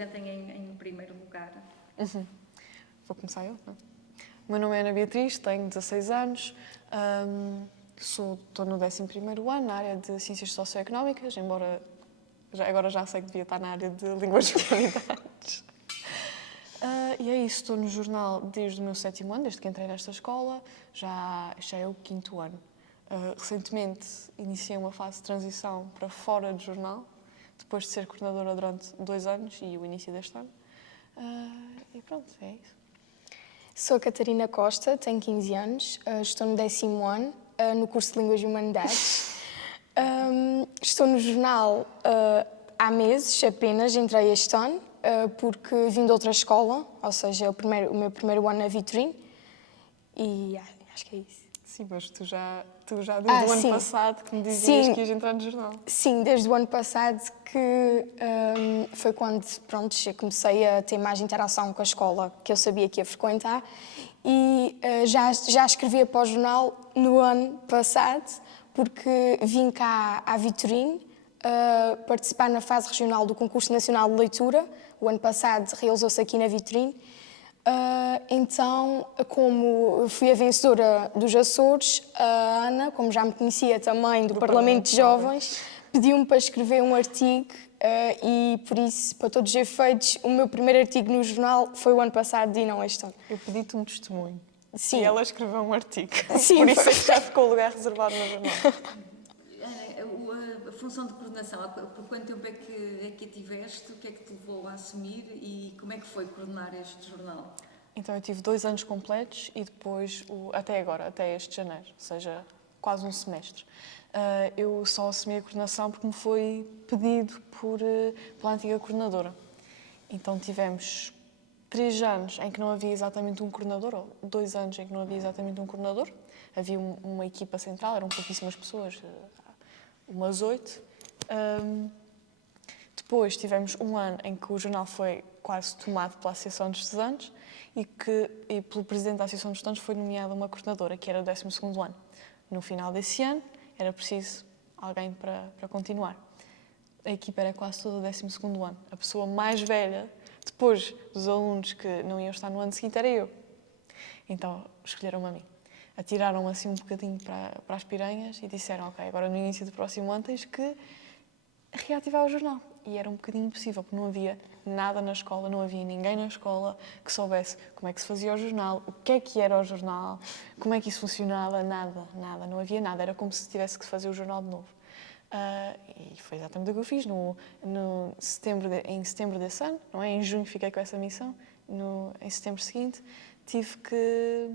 apresentem em primeiro lugar. Vou começar eu, não? O meu nome é Ana Beatriz, tenho 16 anos, estou no 11º ano, na área de Ciências Socioeconómicas, embora agora já sei que devia estar na área de Línguas e Humanidades. E é isso, estou no jornal desde o meu 7º ano, desde que entrei nesta escola, já é o 5º ano. Recentemente iniciei uma fase de transição para fora do jornal, depois de ser coordenadora durante 2 anos e o início deste ano. E pronto, é isso. Sou a Catarina Costa, tenho 15 anos, estou no 10º ano, no curso de Línguas e Humanidades. Estou no jornal há meses apenas, entrei este ano, porque vim de outra escola, ou seja, o meu primeiro ano na Vitrine, e acho que é isso. Sim, mas tu já desde o ano passado que me dizias que ias entrar no jornal. Sim, desde o ano passado que foi quando, pronto, eu comecei a ter mais interação com a escola que eu sabia que ia frequentar e já escrevia para o jornal no ano passado porque vim cá à Vitrine participar na fase regional do Concurso Nacional de Leitura. O ano passado realizou-se aqui na Vitrine. Então, como fui a vencedora dos Açores, a Ana, como já me conhecia também do Parlamento de Jovens, pediu-me para escrever um artigo e, por isso, para todos os efeitos, o meu primeiro artigo no jornal foi o ano passado e não este ano. Eu pedi-te um testemunho. Sim. E ela escreveu um artigo. Sim, por isso é que já ficou o lugar reservado no jornal. A função de coordenação, por quanto tempo é que a tiveste? O que é que te levou a assumir e como é que foi coordenar este jornal? Então eu tive 2 anos completos e depois, até agora, até este janeiro, ou seja, quase um semestre. Eu só assumi a coordenação porque me foi pedido pela antiga coordenadora. Então tivemos 3 anos em que não havia exatamente um coordenador, ou 2 anos em que não havia exatamente um coordenador. Havia uma equipa central, eram pouquíssimas pessoas, umas 8. Depois tivemos um ano em que o jornal foi quase tomado pela Associação dos Estudantes e pelo presidente da Associação dos Estudantes foi nomeada uma coordenadora, que era o 12º ano. No final desse ano era preciso alguém para continuar. A equipa era quase toda o 12º ano. A pessoa mais velha, depois dos alunos que não iam estar no ano seguinte, era eu. Então escolheram-me a mim. Atiraram-me assim um bocadinho para as piranhas e disseram, ok, agora no início do próximo ano tens que reativar o jornal. E era um bocadinho impossível, porque não havia nada na escola, não havia ninguém na escola que soubesse como é que se fazia o jornal, o que era o jornal, como é que isso funcionava, nada, não havia nada. Era como se tivesse que fazer o jornal de novo. E foi exatamente o que eu fiz em setembro desse ano, não é? Em junho fiquei com essa missão, em setembro seguinte tive que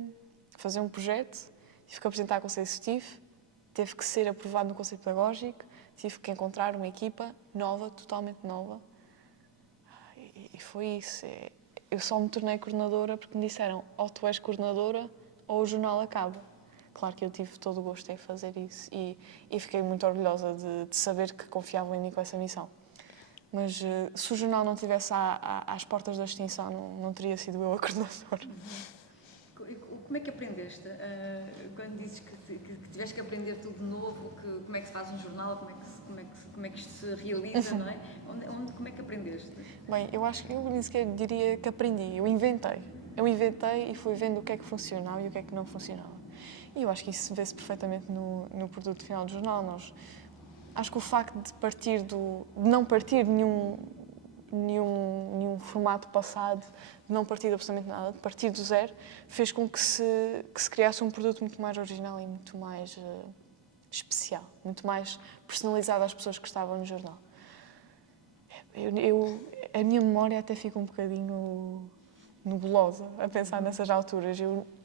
fazer um projeto, tive que apresentar ao Conselho Executivo, teve que ser aprovado no Conselho Pedagógico, tive que encontrar uma equipa nova, totalmente nova. E foi isso. Eu só me tornei coordenadora porque me disseram ou tu és coordenadora ou o jornal acaba. Claro que eu tive todo o gosto em fazer isso e fiquei muito orgulhosa de saber que confiavam em mim com essa missão. Mas se o jornal não estivesse às portas da extinção, não teria sido eu a coordenadora. Como é que aprendeste? Quando dizes que tiveste que aprender tudo de novo, como é que se faz um jornal, como é que isto se realiza, não é? Como é que aprendeste? Bem, eu acho que eu nem sequer diria que aprendi, eu inventei. Eu inventei e fui vendo o que é que funcionava e o que é que não funcionava. E eu acho que isso vê-se perfeitamente no produto final do jornal. Acho que o facto de não partir de nenhum formato passado, de não partir de absolutamente nada, de partir do zero, fez com que se criasse um produto muito mais original e muito mais especial, muito mais personalizado às pessoas que estavam no jornal. A minha memória até fica um bocadinho nebulosa a pensar nessas alturas.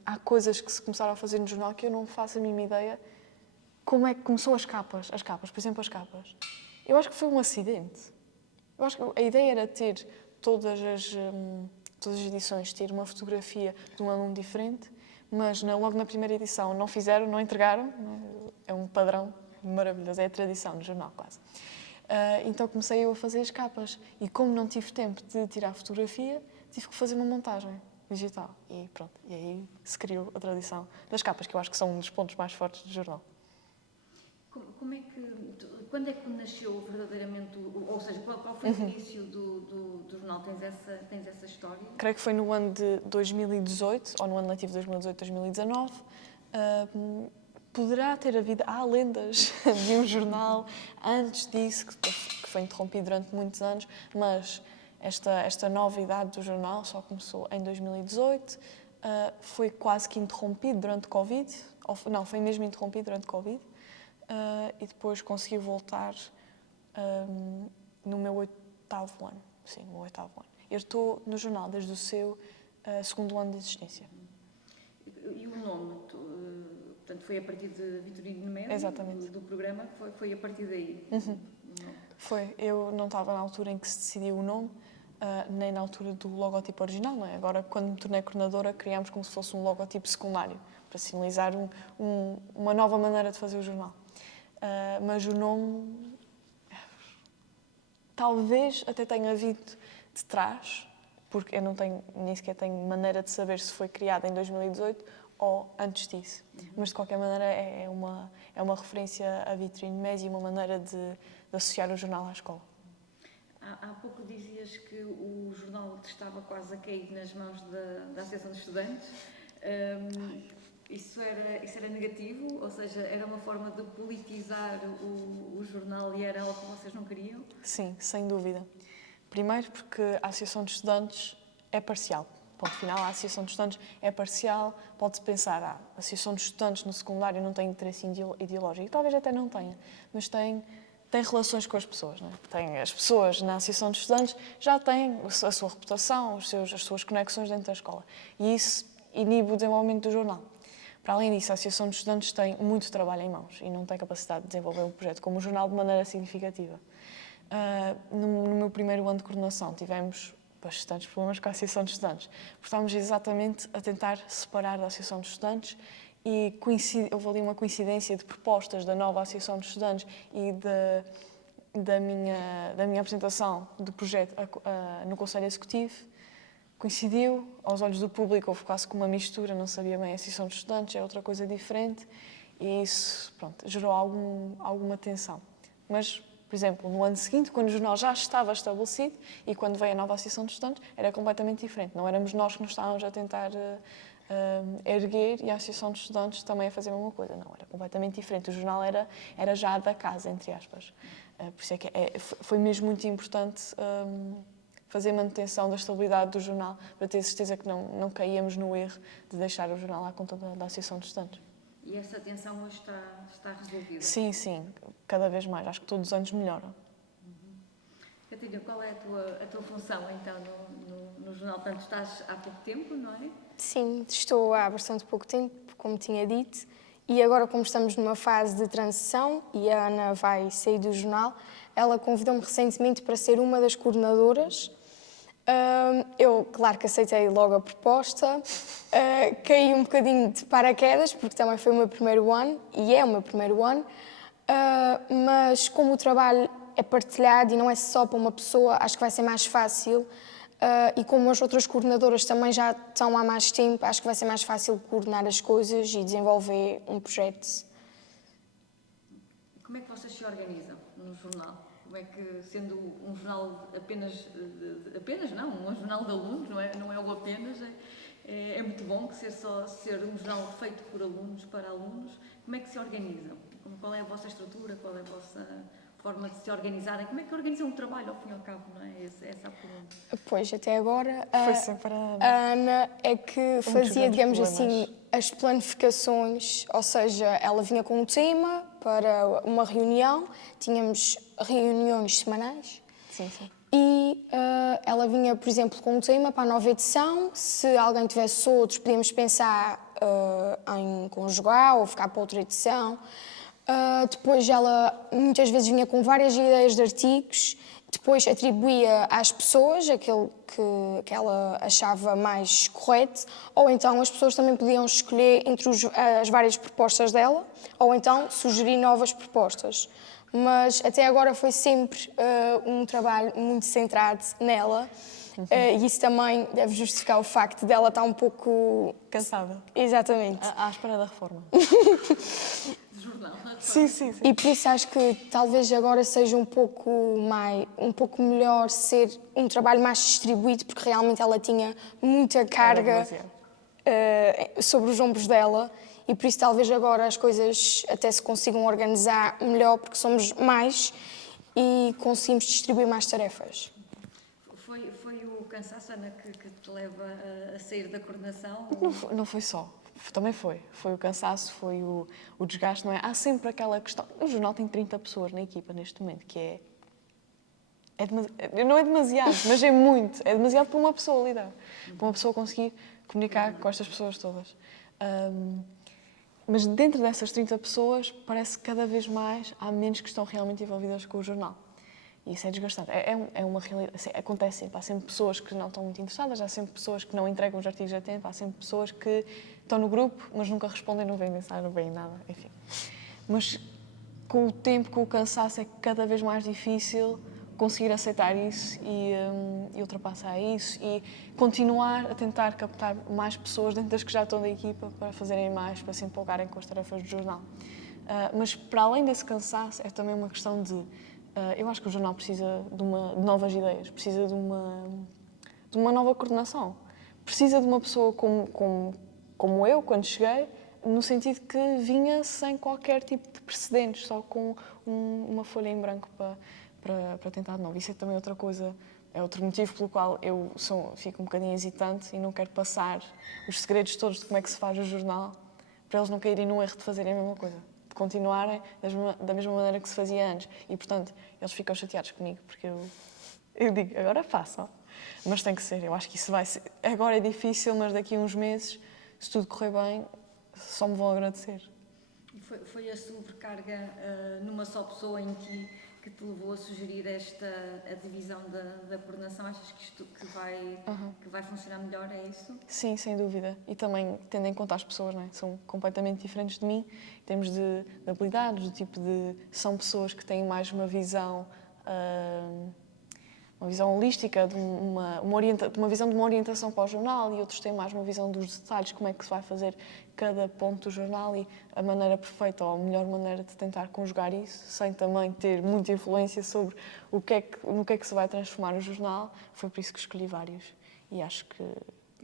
Há coisas que se começaram a fazer no jornal que eu não faço a mínima ideia como é que começou as capas, por exemplo, as capas. Eu acho que foi um acidente. Eu acho que a ideia era ter todas as edições, ter uma fotografia de um aluno diferente, mas logo na primeira edição não fizeram, não entregaram. É um padrão maravilhoso, é a tradição no jornal quase. Então comecei eu a fazer as capas e como não tive tempo de tirar fotografia, tive que fazer uma montagem digital. E pronto, e aí se criou a tradição das capas, que eu acho que são um dos pontos mais fortes do jornal. Como é que quando é que nasceu verdadeiramente, ou seja, qual foi o início do jornal? Tens essa história? Creio que foi no ano de 2018, ou no ano letivo 2018-2019. Poderá ter havido, há lendas de um jornal antes disso, que foi interrompido durante muitos anos, mas esta nova idade do jornal só começou em 2018, foi quase que interrompido durante o Covid, não, foi mesmo interrompido durante o Covid, e depois consegui voltar no meu 8º ano. Sim, no meu 8º ano. Eu estou no jornal desde o seu 2º ano de existência. E o nome? Portanto, foi a partir de Vitorino Médio, Exatamente. do programa, foi a partir daí? Foi. Eu não estava na altura em que se decidiu o nome, nem na altura do logotipo original, não é? Agora, quando me tornei coordenadora, criámos como se fosse um logotipo secundário, para sinalizar uma nova maneira de fazer o jornal. Mas o nome, talvez até tenha vindo de trás, porque eu nem sequer tenho maneira de saber se foi criado em 2018 ou antes disso. Mas, de qualquer maneira, é uma referência a Vitorino Médio e uma maneira de associar o jornal à escola. Há pouco dizias que o jornal estava quase a cair nas mãos da Associação de Estudantes. Isso era negativo? Ou seja, era uma forma de politizar o jornal e era algo que vocês não queriam? Sim, sem dúvida. Primeiro porque a Associação de Estudantes é parcial. Ponto final, a Associação de Estudantes é parcial. Pode-se pensar, a Associação de Estudantes no secundário não tem interesse ideológico. Talvez até não tenha, mas tem relações com as pessoas. Não é? As pessoas na Associação de Estudantes já têm a sua reputação, as suas conexões dentro da escola. E isso inibe o desenvolvimento do jornal. Para além disso, a Associação de Estudantes tem muito trabalho em mãos e não tem capacidade de desenvolver um projeto como o jornal de maneira significativa. No meu primeiro ano de coordenação tivemos bastantes problemas com a Associação de Estudantes, porque estávamos exatamente a tentar separar da Associação de Estudantes e houve ali uma coincidência de propostas da nova Associação de Estudantes e da minha apresentação do projeto no Conselho Executivo. Coincidiu, aos olhos do público houve quase que uma mistura, não sabia bem a Associação de Estudantes, é outra coisa diferente, e isso, pronto, gerou alguma tensão. Mas, por exemplo, no ano seguinte, quando o jornal já estava estabelecido e quando veio a nova Associação de Estudantes, era completamente diferente. Não éramos nós que nos estávamos a tentar erguer e a Associação de Estudantes também a fazer a mesma coisa. Não, era completamente diferente. O jornal era já da casa, entre aspas. Por isso é que foi mesmo muito importante fazer manutenção da estabilidade do jornal para ter certeza que não caíamos no erro de deixar o jornal à conta da Associação de Estudantes. E essa tensão hoje está resolvida? Sim, sim, cada vez mais. Acho que todos os anos melhoram. Catarina, qual é a tua função então no jornal? Portanto, estás há pouco tempo, não é? Sim, estou há bastante pouco tempo, como tinha dito, e agora, como estamos numa fase de transição e a Ana vai sair do jornal, ela convidou-me recentemente para ser uma das coordenadoras. Eu, claro que aceitei logo a proposta, caí um bocadinho de paraquedas, porque também foi o meu primeiro ano, e é o meu primeiro ano, mas como o trabalho é partilhado e não é só para uma pessoa, acho que vai ser mais fácil, e como as outras coordenadoras também já estão há mais tempo, acho que vai ser mais fácil coordenar as coisas e desenvolver um projeto. Como é que vocês se organizam no jornal? Como é que, sendo um jornal apenas não, um jornal de alunos, não é o apenas, é muito bom que ser um jornal feito por alunos, para alunos, como é que se organizam? Qual é a vossa estrutura, qual é a vossa forma de se organizarem? Como é que organizam o trabalho, ao fim e ao cabo, não é? Essa é a pergunta. Pois, até agora, Foi sempre a Ana é que fazia, digamos assim, as planificações, ou seja, ela vinha com um tema para uma reunião, tínhamos reuniões semanais. Sim, sim. E ela vinha, por exemplo, com um tema para a nova edição. Se alguém tivesse outros, podíamos pensar em conjugar ou ficar para outra edição. Depois ela muitas vezes vinha com várias ideias de artigos, depois atribuía às pessoas aquele que ela achava mais correto, ou então as pessoas também podiam escolher entre as várias propostas dela, ou então sugerir novas propostas. Mas até agora foi sempre um trabalho muito centrado nela E isso também deve justificar o facto dela estar um pouco... Cansada. Exatamente. À espera da reforma. De jornal. Sim, sim, sim. E por isso acho que talvez agora seja um pouco melhor ser um trabalho mais distribuído, porque realmente ela tinha muita carga demasiado. sobre os ombros dela e por isso talvez agora as coisas até se consigam organizar melhor porque somos mais e conseguimos distribuir mais tarefas. Foi o cansaço, Ana, que te leva a sair da coordenação? Não foi só. Também foi. Foi o cansaço, foi o desgaste, não é? Há sempre aquela questão. O jornal tem 30 pessoas na equipa neste momento, que não é demasiado, mas é muito. É demasiado para uma pessoa lidar. Para uma pessoa conseguir comunicar com estas pessoas todas. Mas dentro dessas 30 pessoas, parece que cada vez mais há menos que estão realmente envolvidas com o jornal. E isso é desgastante. É uma realidade. Assim, acontece sempre. Há sempre pessoas que não estão muito interessadas, há sempre pessoas que não entregam os artigos a tempo, há sempre pessoas que estão no grupo, mas nunca respondem, não vêm mensagem, não vêm nada, enfim. Mas com o tempo, com o cansaço, é cada vez mais difícil conseguir aceitar isso e ultrapassar isso e continuar a tentar captar mais pessoas dentro das que já estão da equipa para fazerem mais, para se empolgarem com as tarefas do jornal. Mas para além desse cansaço, é também uma questão de... eu acho que o jornal precisa de novas ideias, precisa de uma nova coordenação. Precisa de uma pessoa como eu, quando cheguei, no sentido que vinha sem qualquer tipo de precedentes, só com uma folha em branco para tentar de novo. Isso é também outra coisa, é outro motivo pelo qual eu fico um bocadinho hesitante e não quero passar os segredos todos de como é que se faz o jornal, para eles não caírem no erro de fazerem a mesma coisa, de continuarem da mesma maneira que se fazia antes. E, portanto, eles ficam chateados comigo, porque eu digo, agora façam. Mas tem que ser, eu acho que isso vai ser... Agora é difícil, mas daqui a uns meses, se tudo correr bem, só me vão agradecer. Foi a sobrecarga numa só pessoa em que te levou a sugerir a divisão da coordenação? Achas que isto que vai funcionar melhor, é isso? Sim, sem dúvida. E também tendo em conta as pessoas, não é? São completamente diferentes de mim, em termos de habilidades, do tipo de... São pessoas que têm mais uma visão holística, de uma visão de uma orientação para o jornal, e outros têm mais uma visão dos detalhes, como é que se vai fazer cada ponto do jornal e a maneira perfeita ou a melhor maneira de tentar conjugar isso, sem também ter muita influência sobre no que é que se vai transformar o jornal. Foi por isso que escolhi vários. E acho que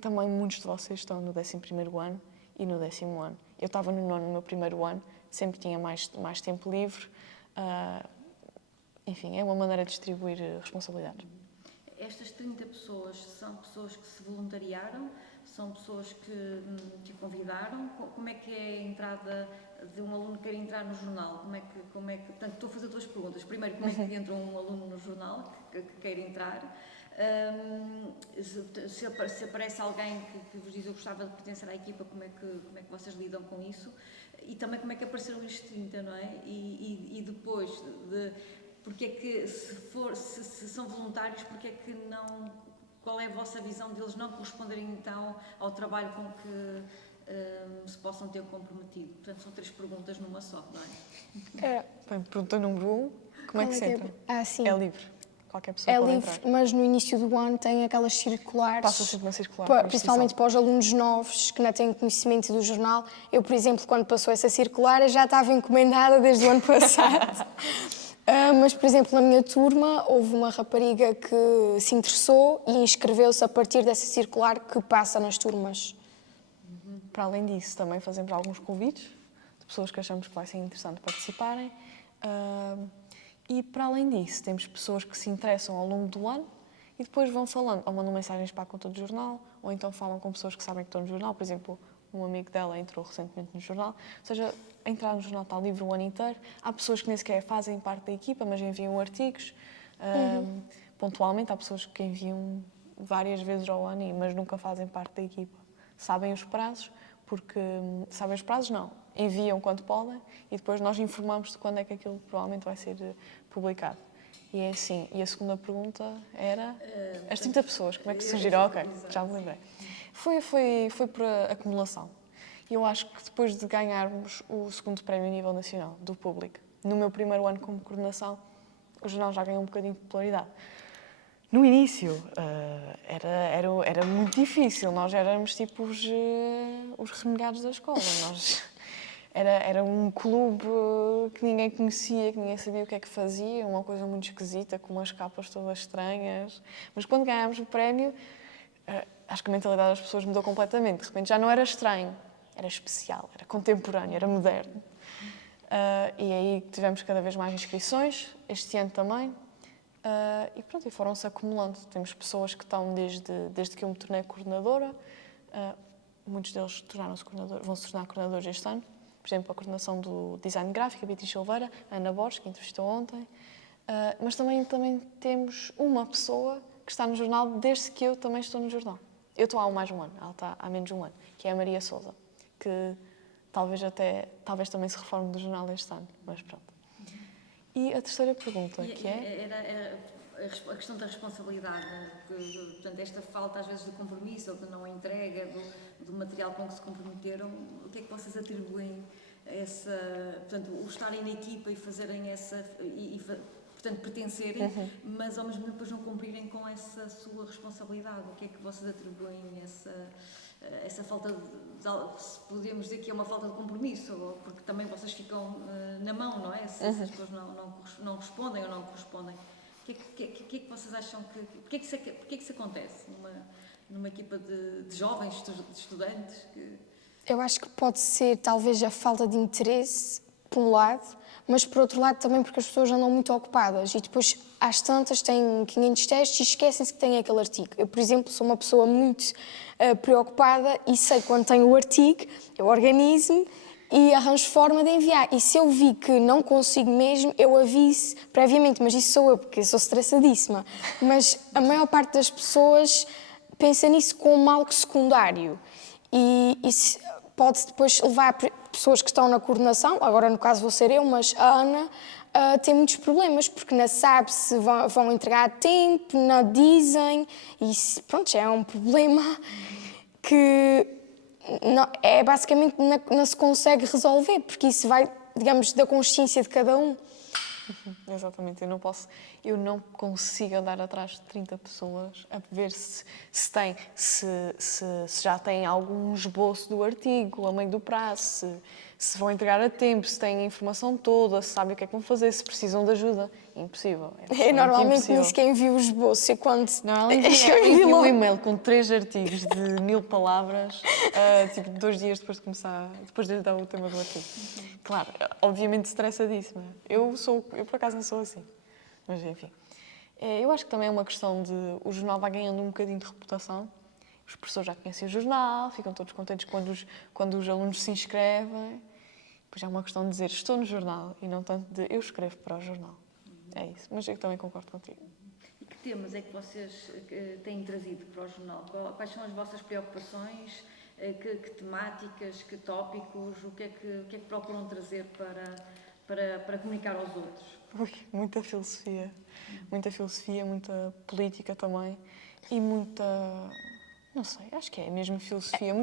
também muitos de vocês estão no 11º ano e no 10º ano. Eu estava no 9º, no meu primeiro ano, sempre tinha mais tempo livre. Enfim, é uma maneira de distribuir responsabilidades. Estas 30 pessoas são pessoas que se voluntariaram? São pessoas que te convidaram? Como é que é a entrada de um aluno que quer entrar no jornal? Portanto, estou a fazer duas perguntas. Primeiro, como é que entra um aluno no jornal que quer entrar? Se aparece alguém que vos diz eu gostava de pertencer à equipa, como é que vocês lidam com isso? E também como é que apareceram estes 30, não é? E depois porque é que, se são voluntários, porque é que não... Qual é a vossa visão deles não corresponderem, então, ao trabalho com que se possam ter comprometido? Portanto, são 3 perguntas numa só, não é? Bem, pergunta número 1, como é que se entra? Sim. É livre. Qualquer pessoa É pode livre, entrar. mas no início do ano tem aquelas circulares... Passa sempre uma circular. Principalmente para os alunos novos que não têm conhecimento do jornal. Eu, por exemplo, quando passou essa circular, eu já estava encomendada desde o ano passado. Mas, por exemplo, na minha turma, houve uma rapariga que se interessou e inscreveu-se a partir dessa circular que passa nas turmas. Para além disso, também fazemos alguns convites de pessoas que achamos que vai ser interessante participarem. E, para além disso, temos pessoas que se interessam ao longo do ano e depois vão falando, ou mandam mensagens para a conta do jornal, ou então falam com pessoas que sabem que estão no jornal. Por exemplo, um amigo dela entrou recentemente no jornal. Ou seja, entrar no jornal está livre o ano inteiro. Há pessoas que nem sequer fazem parte da equipa, mas enviam artigos. Pontualmente, há pessoas que enviam várias vezes ao ano, mas nunca fazem parte da equipa. Sabem os prazos, enviam quando podem e depois nós informamos de quando é que aquilo provavelmente vai ser publicado. E é assim. E a segunda pergunta era... as 30 pessoas, como é que surgiram? Ok, já me lembrei. Foi por acumulação. E eu acho que depois de ganharmos o segundo prémio a nível nacional do público, no meu primeiro ano como coordenação, o jornal já ganhou um bocadinho de popularidade. No início, era muito difícil. Nós éramos tipo os renegados da escola. Era um clube que ninguém conhecia, que ninguém sabia o que é que fazia, uma coisa muito esquisita, com umas capas todas estranhas. Mas quando ganhámos o prémio, acho que a mentalidade das pessoas mudou completamente. De repente já não era estranho, era especial, era contemporâneo, era moderno. E aí tivemos cada vez mais inscrições, este ano também. E pronto, e foram-se acumulando. Temos pessoas que estão desde que eu me tornei coordenadora. Muitos deles vão se tornar coordenadores este ano. Por exemplo, a coordenação do design gráfico, a Beatriz Silveira, a Ana Borges, que entrevistou ontem. Mas também temos uma pessoa que está no jornal desde que eu também estou no jornal. Eu estou há mais um ano, ela está há menos de um ano, que é a Maria Sousa, que talvez também se reforme do jornal este ano, mas pronto. E a terceira pergunta, que é... Era a questão da responsabilidade, portanto, esta falta às vezes de compromisso ou de não entrega do material com que se comprometeram, o que é que vocês atribuem a essa, portanto, o estarem na equipa e fazerem essa, portanto, pertencerem, mas ao mesmo tempo depois não cumprirem com essa sua responsabilidade? O que é que vocês atribuem a essa falta se podemos dizer que é uma falta de compromisso, ou porque também vocês ficam na mão, não é? Se as pessoas não respondem ou não correspondem. O que é que vocês acham que... Porquê que isso acontece numa equipa de jovens, de estudantes? Eu acho que pode ser talvez a falta de interesse, por um lado, mas por outro lado também porque as pessoas andam muito ocupadas e depois às tantas têm 500 testes e esquecem-se que têm aquele artigo. Eu, por exemplo, sou uma pessoa muito preocupada e sei que quando tenho o artigo, eu organizo-me e arranjo forma de enviar. E se eu vi que não consigo mesmo, eu aviso previamente, mas isso sou eu, porque eu sou estressadíssima. Mas a maior parte das pessoas pensa nisso como algo secundário. E isso pode depois levar pessoas que estão na coordenação, agora no caso vou ser eu, mas a Ana tem muitos problemas, porque não sabe se vão entregar a tempo, não dizem, e isso, pronto, já é um problema que não, basicamente não se consegue resolver, porque isso vai, digamos, da consciência de cada um. Exatamente, eu não consigo andar atrás de 30 pessoas a ver se já têm algum esboço do artigo a meio do prazo, se vão entregar a tempo, se têm a informação toda, se sabem o que é que vão fazer, se precisam de ajuda. Impossível. Eu normalmente nem sequer envio o esboço, e quando... Não, ela enviou um e-mail com 3 artigos de 1000 palavras, tipo 2 dias depois de lhe dar o tema do artigo. Claro, obviamente estressadíssima. Eu por acaso não sou assim, mas enfim. Eu acho que também é uma questão de... O jornal vai ganhando um bocadinho de reputação. Os professores já conhecem o jornal, ficam todos contentes quando os alunos se inscrevem. Depois é uma questão de dizer estou no jornal e não tanto de eu escrevo para o jornal. É isso, mas eu também concordo contigo. E que temas é que vocês têm trazido para o jornal? Quais são as vossas preocupações? Que temáticas, que tópicos? O que é que procuram trazer para comunicar aos outros? Muita filosofia, muita política também e muita... Não sei, acho que é mesmo filosofia,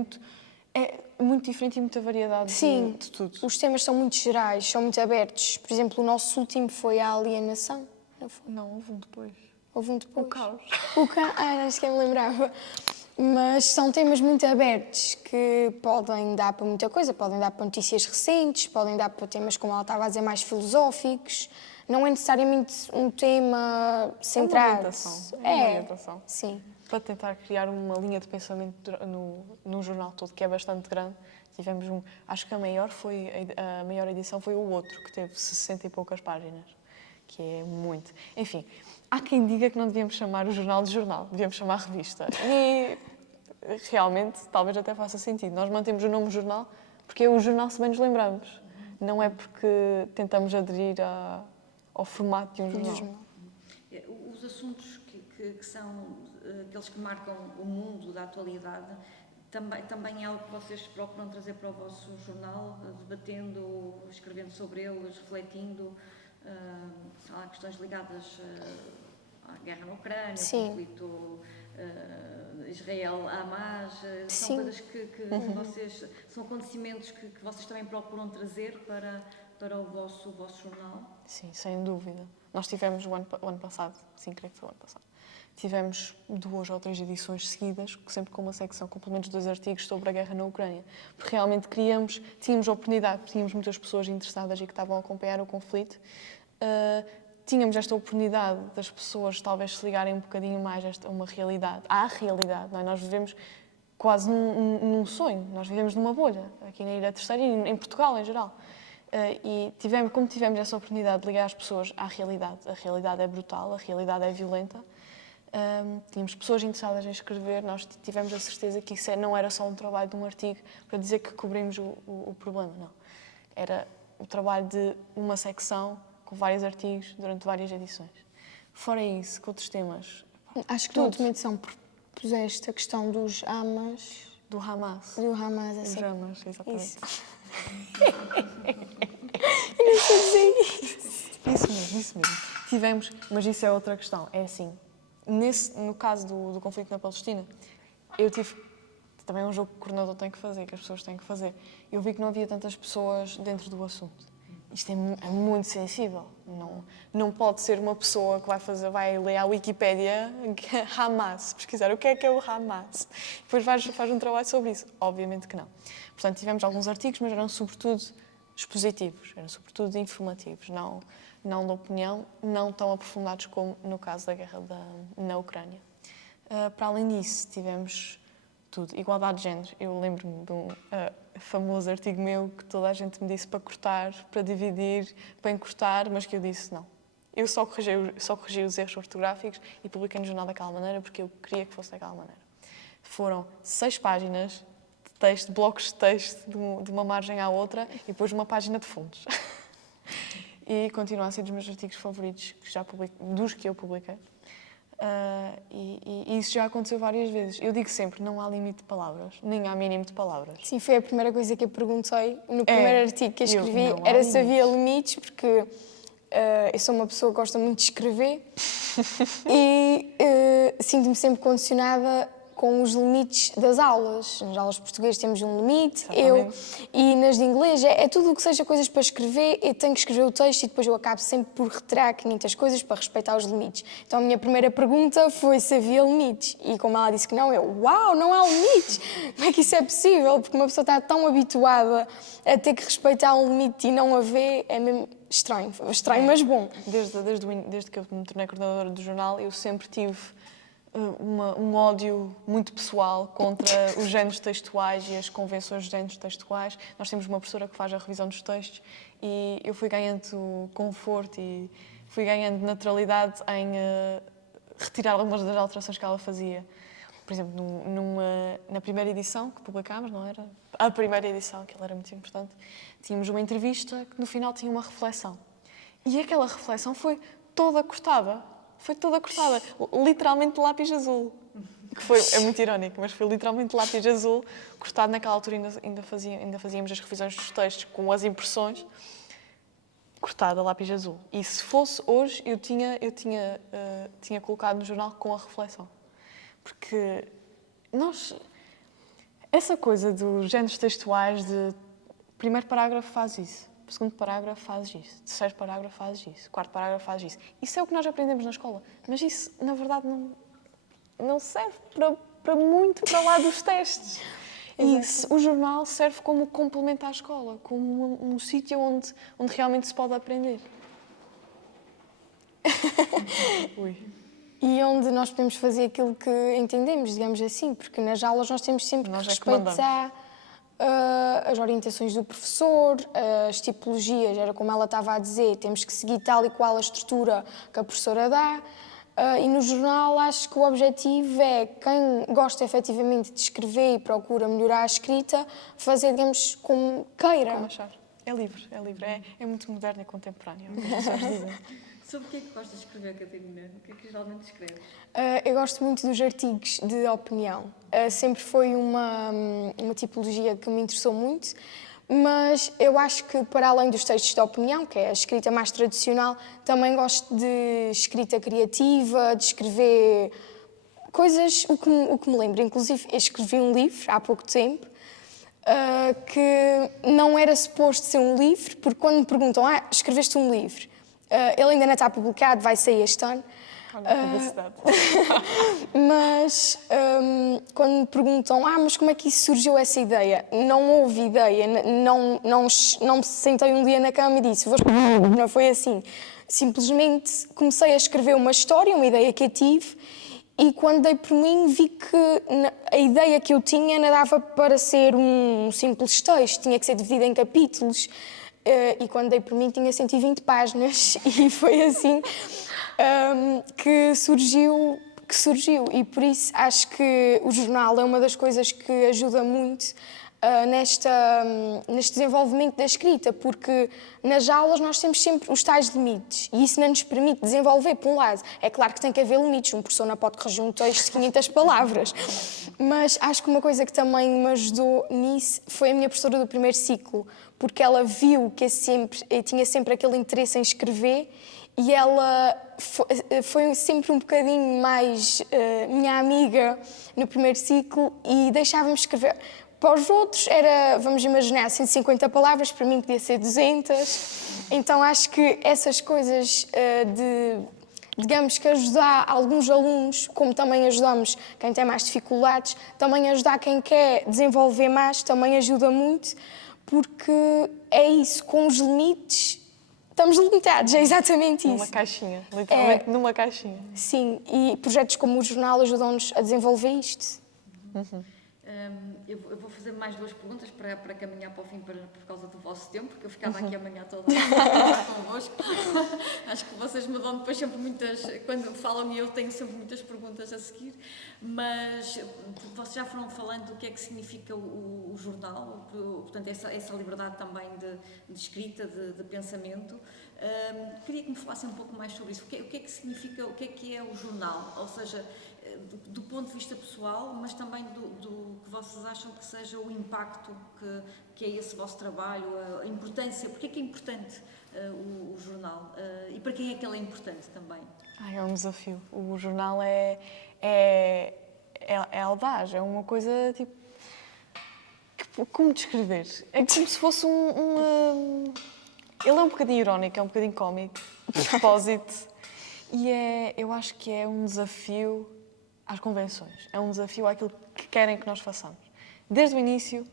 é muito diferente e muita variedade de tudo. Os temas são muito gerais, são muito abertos. Por exemplo, o nosso último foi a alienação. Não, houve um depois. Houve um depois. O caos. Acho que eu me lembrava. Mas são temas muito abertos que podem dar para muita coisa. Podem dar para notícias recentes, podem dar para temas, como ela estava a dizer, mais filosóficos. Não é necessariamente um tema centrado. É uma orientação. Sim. Para tentar criar uma linha de pensamento no jornal todo, que é bastante grande. Tivemos acho que a maior edição foi o outro, que teve 60 e poucas páginas, que é muito. Enfim, há quem diga que não devíamos chamar o jornal de jornal, devíamos chamar revista. E realmente, talvez até faça sentido. Nós mantemos o nome jornal porque é o jornal se bem nos lembramos. Não é porque tentamos aderir ao formato de um jornal. Os assuntos que são aqueles que marcam o mundo da atualidade, também é algo que vocês procuram trazer para o vosso jornal, debatendo, escrevendo sobre eles, refletindo, questões ligadas à guerra na Ucrânia, ao conflito Israel-Hamas, são coisas que vocês, são acontecimentos que vocês também procuram trazer para o vosso jornal? Sim, sem dúvida. Nós tivemos o ano passado, sim, creio que foi o ano passado, tivemos 2 ou 3 edições seguidas, sempre com uma secção com pelo menos 2 artigos sobre a guerra na Ucrânia. Porque realmente tínhamos a oportunidade, tínhamos muitas pessoas interessadas e que estavam a acompanhar o conflito. Tínhamos esta oportunidade das pessoas talvez se ligarem um bocadinho mais a uma realidade, à realidade, não é? Nós vivemos quase num sonho, nós vivemos numa bolha, aqui na Ilha Terceira e em Portugal em geral. E como tivemos essa oportunidade de ligar as pessoas à realidade, a realidade é brutal, a realidade é violenta, tínhamos pessoas interessadas em escrever, nós tivemos a certeza que isso não era só um trabalho de um artigo para dizer que cobrimos o problema, não. Era o trabalho de uma secção com vários artigos durante várias edições. Fora isso, que outros temas? Acho que na última edição propuseste a questão dos Hamas. Do Hamas. Do Hamas, Dos assim. Hamas, exatamente. Isso. Eu não sei dizer isso. Isso mesmo. Tivemos, mas isso é outra questão. É assim, no caso do conflito na Palestina, eu tive... Também é um jogo que o coordenador tem que fazer, que as pessoas têm que fazer. Eu vi que não havia tantas pessoas dentro do assunto. Isto é muito sensível. Não pode ser uma pessoa que vai ler a Wikipédia Hamas, pesquisar o que é o Hamas. Depois faz um trabalho sobre isso. Obviamente que não. Portanto, tivemos alguns artigos, mas eram sobretudo expositivos, eram sobretudo informativos, não de opinião, não tão aprofundados como no caso da guerra na Ucrânia. Para além disso, tivemos tudo. Igualdade de género. Eu lembro-me de um famoso artigo meu que toda a gente me disse para cortar, para dividir, para encurtar, mas que eu disse não. Eu só corrigi os erros ortográficos e publiquei no jornal daquela maneira porque eu queria que fosse daquela maneira. Foram 6 páginas de texto, blocos de texto, de uma margem à outra e depois uma página de fontes. E continuam a ser dos meus artigos favoritos dos que eu publiquei. E isso já aconteceu várias vezes. Eu digo sempre, não há limite de palavras, nem há mínimo de palavras. Sim, foi a primeira coisa que eu perguntei no primeiro artigo que eu escrevi, não há era se limites. havia limites, porque eu sou uma pessoa que gosta muito de escrever e sinto-me sempre condicionada com os limites das aulas. Nas aulas de português temos um limite, e nas de inglês é tudo o que seja coisas para escrever, eu tenho que escrever o texto e depois eu acabo sempre por retirar 500 coisas para respeitar os limites. Então a minha primeira pergunta foi se havia limites e como ela disse que não, uau, não há limites! Como é que isso é possível? Porque uma pessoa está tão habituada a ter que respeitar um limite e não haver, é mesmo estranho, mas bom. Desde que eu me tornei coordenadora do jornal, eu sempre tive um ódio muito pessoal contra os géneros textuais e as convenções de géneros textuais. Nós temos uma professora que faz a revisão dos textos e eu fui ganhando conforto e fui ganhando naturalidade em retirar algumas das alterações que ela fazia. Por exemplo, na primeira edição que publicámos, não era? A primeira edição, aquilo era muito importante, tínhamos uma entrevista que no final tinha uma reflexão. E aquela reflexão foi toda cortada. Foi toda cortada, literalmente de lápis azul. É muito irónico, mas foi literalmente de lápis azul, cortado naquela altura, ainda fazíamos as revisões dos textos com as impressões, cortado a lápis azul. E se fosse hoje, eu tinha colocado no jornal com a reflexão. Porque essa coisa dos géneros textuais, de primeiro parágrafo faz isso. Segundo parágrafo fazes isso, terceiro parágrafo fazes isso, quarto parágrafo fazes isso. Isso é o que nós aprendemos na escola, mas isso, na verdade, não serve para muito para lá dos testes. E o jornal serve como complemento à escola, como um sítio onde realmente se pode aprender. E onde nós podemos fazer aquilo que entendemos, digamos assim, porque nas aulas nós temos sempre que respeitar as orientações do professor, as tipologias, era como ela estava a dizer, temos que seguir tal e qual a estrutura que a professora dá. E no jornal acho que o objetivo é quem gosta efetivamente de escrever e procura melhorar a escrita, fazer, digamos, como queira. Como achar. É livre. É muito moderno e contemporâneo. É o que as pessoas dizem. Sobre o que é que gostas de escrever, Catarina? O que é que geralmente escreves? Eu gosto muito dos artigos de opinião. Sempre foi uma tipologia que me interessou muito, mas eu acho que, para além dos textos de opinião, que é a escrita mais tradicional, também gosto de escrita criativa, de escrever coisas, o que me lembro. Inclusive, eu escrevi um livro há pouco tempo, que não era suposto ser um livro, porque quando me perguntam, escreveste um livro, ele ainda não está publicado, vai sair este ano, Olha a publicidade. Mas quando me perguntam, mas como é que isso surgiu essa ideia? Não houve ideia, não me sentei um dia na cama e disse, vou escrever, não foi assim. Simplesmente comecei a escrever uma história, uma ideia que eu tive, e quando dei por mim vi que a ideia que eu tinha não dava para ser um simples texto, tinha que ser dividido em capítulos. E quando dei por mim tinha 120 páginas e foi assim que surgiu. E por isso acho que o jornal é uma das coisas que ajuda muito neste desenvolvimento da escrita, porque nas aulas nós temos sempre os tais limites e isso não nos permite desenvolver, por um lado. É claro que tem que haver limites, um professor não pode corrigir um texto de 500 palavras, mas acho que uma coisa que também me ajudou nisso foi a minha professora do primeiro ciclo, porque ela viu que eu tinha sempre aquele interesse em escrever e ela foi sempre um bocadinho mais minha amiga no primeiro ciclo e deixava-me escrever. Para os outros era, vamos imaginar, 150 palavras, para mim podia ser 200. Então acho que essas coisas digamos que ajudar alguns alunos, como também ajudamos quem tem mais dificuldades, também ajudar quem quer desenvolver mais, também ajuda muito, porque é isso, com os limites, estamos limitados, é exatamente isso. Numa caixinha, literalmente numa caixinha. Sim, e projetos como o jornal ajudam-nos a desenvolver isto. Eu vou fazer mais duas perguntas para caminhar para o fim por causa do vosso tempo, porque eu ficava aqui amanhã toda a falar convosco. Acho que vocês me dão depois sempre muitas, quando falam e eu tenho sempre muitas perguntas a seguir, mas vocês já foram falando do que é que significa o jornal, portanto essa liberdade também de escrita, de pensamento. Queria que me falassem um pouco mais sobre isso. O que é que significa, o que é o jornal? Ou seja, do ponto de vista pessoal, mas também do que vocês acham que seja o impacto que é esse vosso trabalho, a importância, porque é que é importante o jornal e para quem é que ele é importante também? É um desafio. O jornal é audaz, é uma coisa tipo... Como descrever? É como se fosse ele é um bocadinho irónico, é um bocadinho cómico, de propósito, e eu acho que é um desafio às convenções, é um desafio àquilo que querem que nós façamos. Desde o início,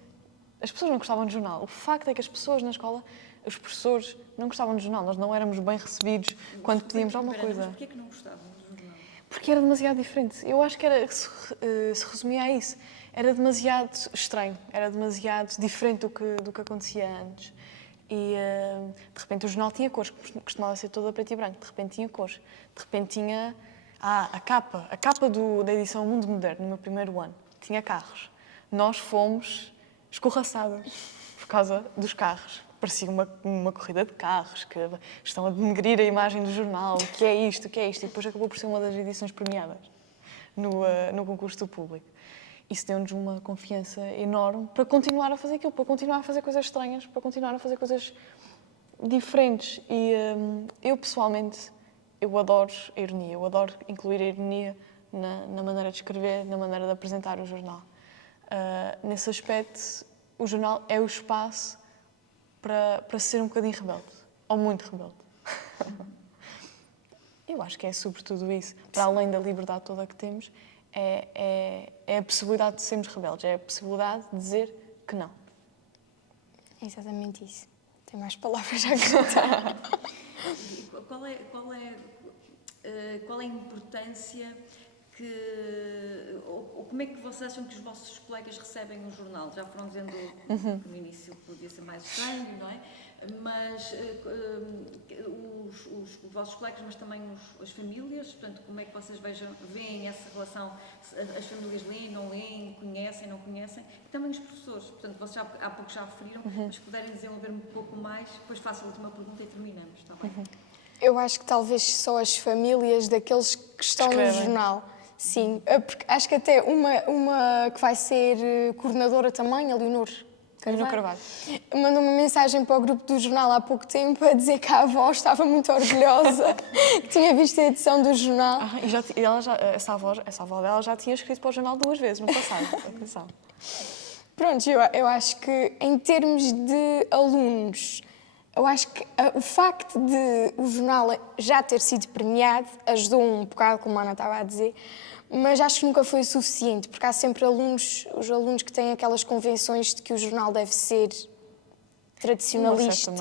as pessoas não gostavam de jornal. O facto é que as pessoas na escola, os professores, não gostavam de jornal. Nós não éramos bem recebidos quando pedíamos alguma coisa. Mas porquê que não gostavam do jornal? Porque era demasiado diferente. Eu acho que se resumia a isso. Era demasiado estranho, era demasiado diferente do que acontecia antes. E, de repente, o jornal tinha cores, costumava ser todo a preto e branco. De repente tinha cores. De repente tinha... a capa da edição Mundo Moderno, no meu primeiro ano, tinha carros. Nós fomos escorraçados por causa dos carros. Parecia uma corrida de carros, que estão a denegrir a imagem do jornal, o que é isto, o que é isto. E depois acabou por ser uma das edições premiadas no concurso do público. Isso deu-nos uma confiança enorme para continuar a fazer aquilo, para continuar a fazer coisas estranhas, para continuar a fazer coisas diferentes. E eu, pessoalmente, eu adoro a ironia, eu adoro incluir a ironia na maneira de escrever, na maneira de apresentar o jornal. Nesse aspecto, o jornal é o espaço para ser um bocadinho rebelde, ou muito rebelde. Eu acho que é sobretudo isso, para além da liberdade toda que temos, é a possibilidade de sermos rebeldes, é a possibilidade de dizer que não. É exatamente isso. Tem mais palavras a acrescentar. Qual é a importância ou como é que vocês acham que os vossos colegas recebem o jornal? Já foram dizendo que no início podia ser mais estranho, não é? Mas os vossos colegas, mas também as famílias, portanto, como é que vocês veem essa relação? As famílias leem, não leem, conhecem, não conhecem? E também os professores, portanto, vocês há pouco já referiram, mas puderem desenvolver um pouco mais, depois faço a última pergunta e terminamos, está bem? Eu acho que talvez só as famílias daqueles que estão no jornal. Sim, porque acho que até uma que vai ser coordenadora também, a Leonor Carvalho, mandou uma mensagem para o grupo do jornal há pouco tempo a dizer que a avó estava muito orgulhosa, que tinha visto a edição do jornal. Essa avó dela já tinha escrito para o jornal 2 vezes no passado. Atenção. Pronto, eu acho que em termos de alunos, Eu acho que o facto de o jornal já ter sido premiado ajudou um bocado, como a Ana estava a dizer, mas acho que nunca foi o suficiente, porque há sempre os alunos que têm aquelas convenções de que o jornal deve ser tradicionalista,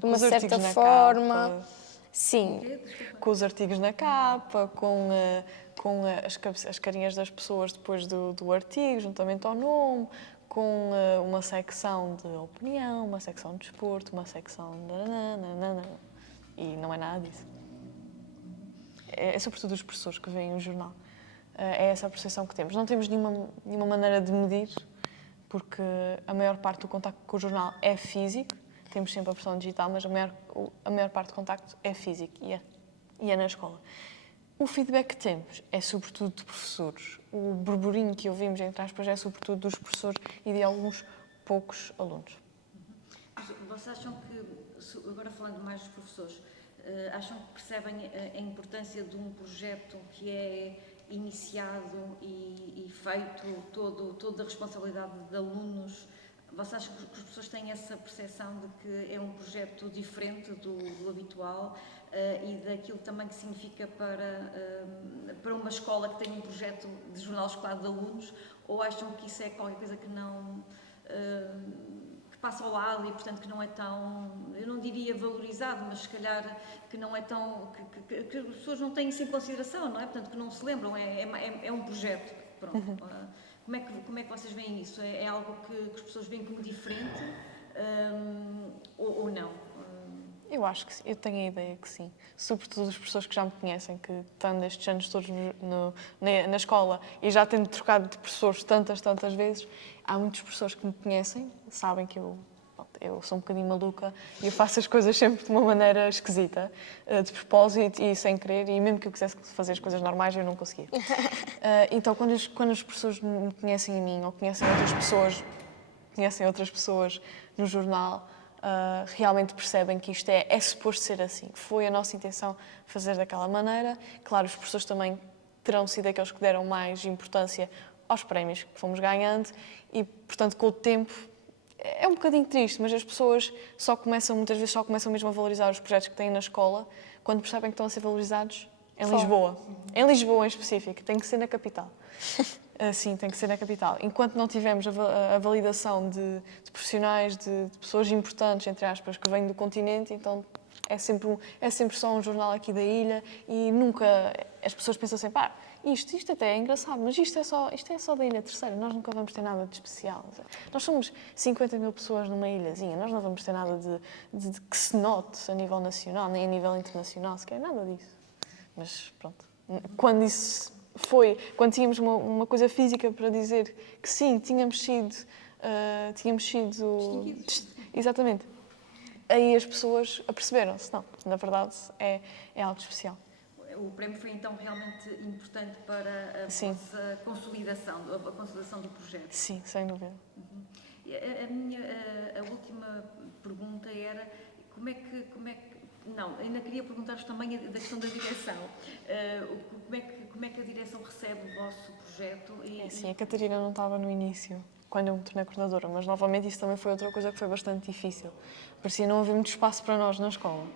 de uma certa forma. Sim. Com os artigos na capa, com as carinhas das pessoas depois do artigo, juntamente ao nome, com uma secção de opinião, uma secção de desporto, uma secção de nananana, e não é nada disso. É sobretudo os professores que veem o jornal. É essa a percepção que temos. Não temos nenhuma maneira de medir, porque a maior parte do contacto com o jornal é físico. Temos sempre a versão digital, mas a maior parte do contacto é físico e é na escola. O feedback que temos é sobretudo de professores. O burburinho que ouvimos, entre aspas, é sobretudo dos professores e de alguns poucos alunos. Mas vocês acham que, agora falando mais dos professores, acham que percebem a importância de um projeto que é iniciado e feito toda a responsabilidade de alunos? Vocês acham que as pessoas têm essa percepção de que é um projeto diferente do habitual e daquilo também que significa para uma escola que tem um projeto de jornal escolar de alunos, ou acham que isso é qualquer coisa que não... que passa ao lado e, portanto, que não é tão, eu não diria valorizado, mas se calhar que não é tão, que as pessoas não têm isso em consideração, não é? Portanto, que não se lembram, é um projeto, pronto. Como é que vocês veem isso? É algo que as pessoas veem como diferente ou não? Eu acho que sim, eu tenho a ideia que sim. Sobretudo as pessoas que já me conhecem, que estão destes anos todos na escola e já tendo trocado de professores tantas vezes, há muitas pessoas que me conhecem, sabem que eu sou um bocadinho maluca e eu faço as coisas sempre de uma maneira esquisita, de propósito e sem querer, e mesmo que eu quisesse fazer as coisas normais, eu não conseguia. Então, quando as pessoas me conhecem a mim ou conhecem outras pessoas no jornal, realmente percebem que isto é suposto ser assim, que foi a nossa intenção fazer daquela maneira. Claro, os professores também terão sido aqueles que deram mais importância aos prémios que fomos ganhando e, portanto, com o tempo, é um bocadinho triste, mas as pessoas muitas vezes só começam mesmo a valorizar os projetos que têm na escola quando percebem que estão a ser valorizados em Lisboa. Em Lisboa, em específico, tem que ser na capital. Sim, tem que ser na capital. Enquanto não tivermos a validação de profissionais, de pessoas importantes, entre aspas, que vêm do continente, então é sempre só um jornal aqui da ilha e nunca... As pessoas pensam assim, pá, isto até é engraçado, mas isto é só da Ilha Terceira, nós nunca vamos ter nada de especial. Nós somos 50 mil pessoas numa ilhazinha, nós não vamos ter nada de que se note a nível nacional, nem a nível internacional, sequer nada disso. Mas pronto, quando tínhamos uma coisa física para dizer que sim, tínhamos sido exatamente, aí as pessoas aperceberam-se, não, na verdade é algo especial. O prémio foi então realmente importante para a vossa consolidação do projeto? Sim, sem dúvida. A última pergunta era ainda queria perguntar-vos também da questão da direção. Como é que a direção recebe o vosso projeto? Sim, a Catarina não estava no início, quando eu me tornei coordenadora, mas novamente isso também foi outra coisa que foi bastante difícil. Parecia não haver muito espaço para nós na escola.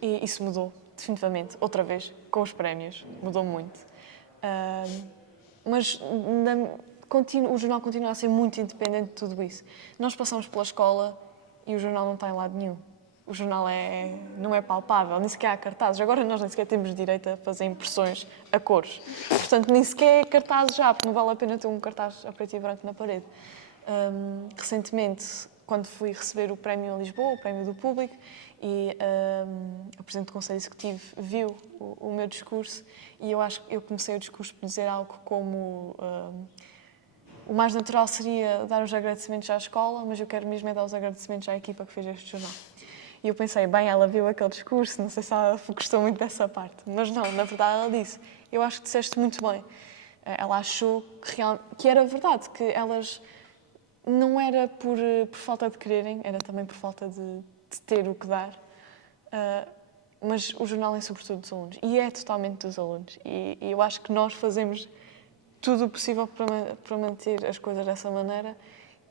E isso mudou, definitivamente, outra vez, com os prémios. Mudou muito. Mas o jornal continua a ser muito independente de tudo isso. Nós passamos pela escola e o jornal não está em lado nenhum. O jornal não é palpável, nem sequer há cartazes. Agora nós nem sequer temos direito a fazer impressões a cores. Portanto, nem sequer é cartazes já, porque não vale a pena ter um cartaz a preto e branco na parede. Recentemente, quando fui receber o prémio em Lisboa, o prémio do público, e o Presidente do Conselho Executivo viu o meu discurso e eu comecei o discurso por dizer algo como o mais natural seria dar os agradecimentos à escola, mas eu quero mesmo dar os agradecimentos à equipa que fez este jornal. E eu pensei, bem, ela viu aquele discurso, não sei se ela gostou muito dessa parte. Mas não, na verdade ela disse, eu acho que disseste muito bem. Ela achou que era verdade, que elas não era por falta de quererem, era também por falta de ter o que dar, mas o jornal é sobretudo dos alunos, e é totalmente dos alunos. E eu acho que nós fazemos tudo o possível para manter as coisas dessa maneira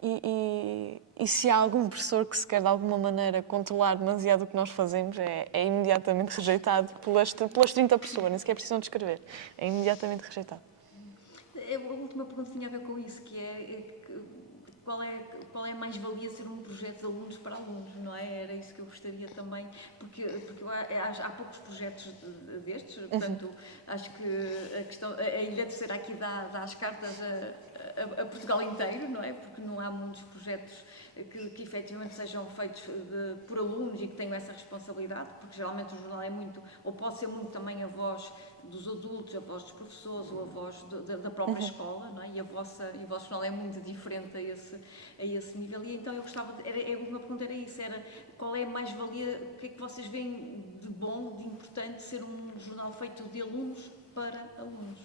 e E se há algum professor que se quer de alguma maneira controlar demasiado o que nós fazemos, é imediatamente rejeitado pelas 30 pessoas, nem sequer precisam de escrever. É imediatamente rejeitado. A última pergunta tinha a ver com isso, que qual é a mais-valia ser um projeto de alunos para alunos, não é? Era isso que eu gostaria também, porque há poucos projetos destes, portanto, acho que a Ilha Terceira aqui dá as cartas a Portugal inteiro, não é? Porque não há muitos projetos que efetivamente sejam feitos por alunos e que tenham essa responsabilidade, porque geralmente o jornal é muito, ou pode ser muito também a voz dos adultos, a voz dos professores ou a voz da própria escola, não é? E o vosso jornal é muito diferente a esse nível. E então eu gostava, a última pergunta era isso, era qual é a mais-valia, o que é que vocês veem de bom, de importante ser um jornal feito de alunos para alunos?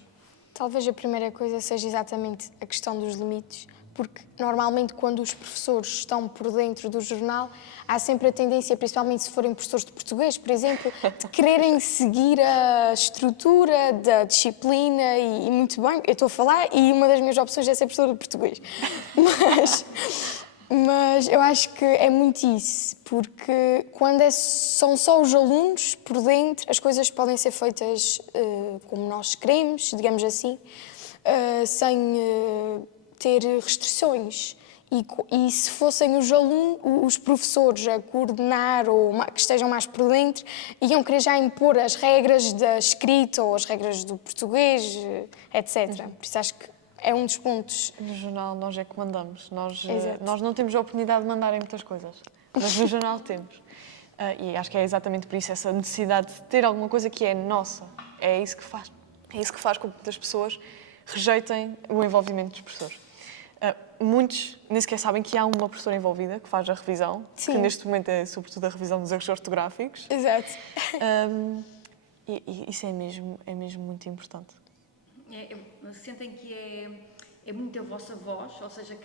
Talvez a primeira coisa seja exatamente a questão dos limites, porque normalmente quando os professores estão por dentro do jornal, há sempre a tendência, principalmente se forem professores de português, por exemplo, de quererem seguir a estrutura da disciplina e muito bem, eu estou a falar e uma das minhas opções é ser professora de português. Mas eu acho que é muito isso, porque quando são só os alunos por dentro, as coisas podem ser feitas como nós queremos, digamos assim, sem ter restrições. E se fossem os alunos, os professores a coordenar ou que estejam mais por dentro, iam querer já impor as regras da escrita ou as regras do português, etc. Por isso acho que é um dos pontos. No jornal nós é que mandamos. Exato. Nós não temos a oportunidade de mandar em muitas coisas, mas no jornal temos. E acho que é exatamente por isso essa necessidade de ter alguma coisa que é nossa. É isso que faz com que as pessoas rejeitem o envolvimento dos professores. Muitos nem sequer sabem que há uma professora envolvida que faz a revisão, Sim. que neste momento é sobretudo a revisão dos erros ortográficos. Exato. E isso é mesmo muito importante. Sentem que é muito a vossa voz, ou seja,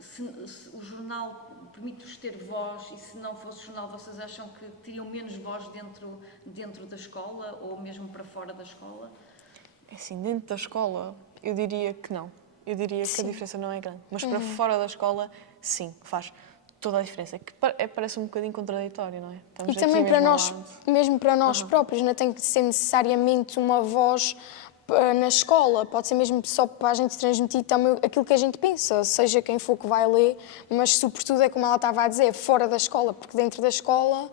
se o jornal permite-vos ter voz e se não fosse o jornal vocês acham que teriam menos voz dentro da escola ou mesmo para fora da escola? Assim, dentro da escola, eu diria que não. Eu diria que Sim. a diferença não é grande. Mas para fora da escola, sim, faz toda a diferença. Que parece um bocadinho contraditório, não é? Estamos E também aqui para mesmo ao nós, lado. mesmo para nós próprios, não tem que ser necessariamente uma voz na escola, pode ser mesmo só para a gente transmitir também aquilo que a gente pensa, seja quem for que vai ler, mas sobretudo é como ela estava a dizer, fora da escola, porque dentro da escola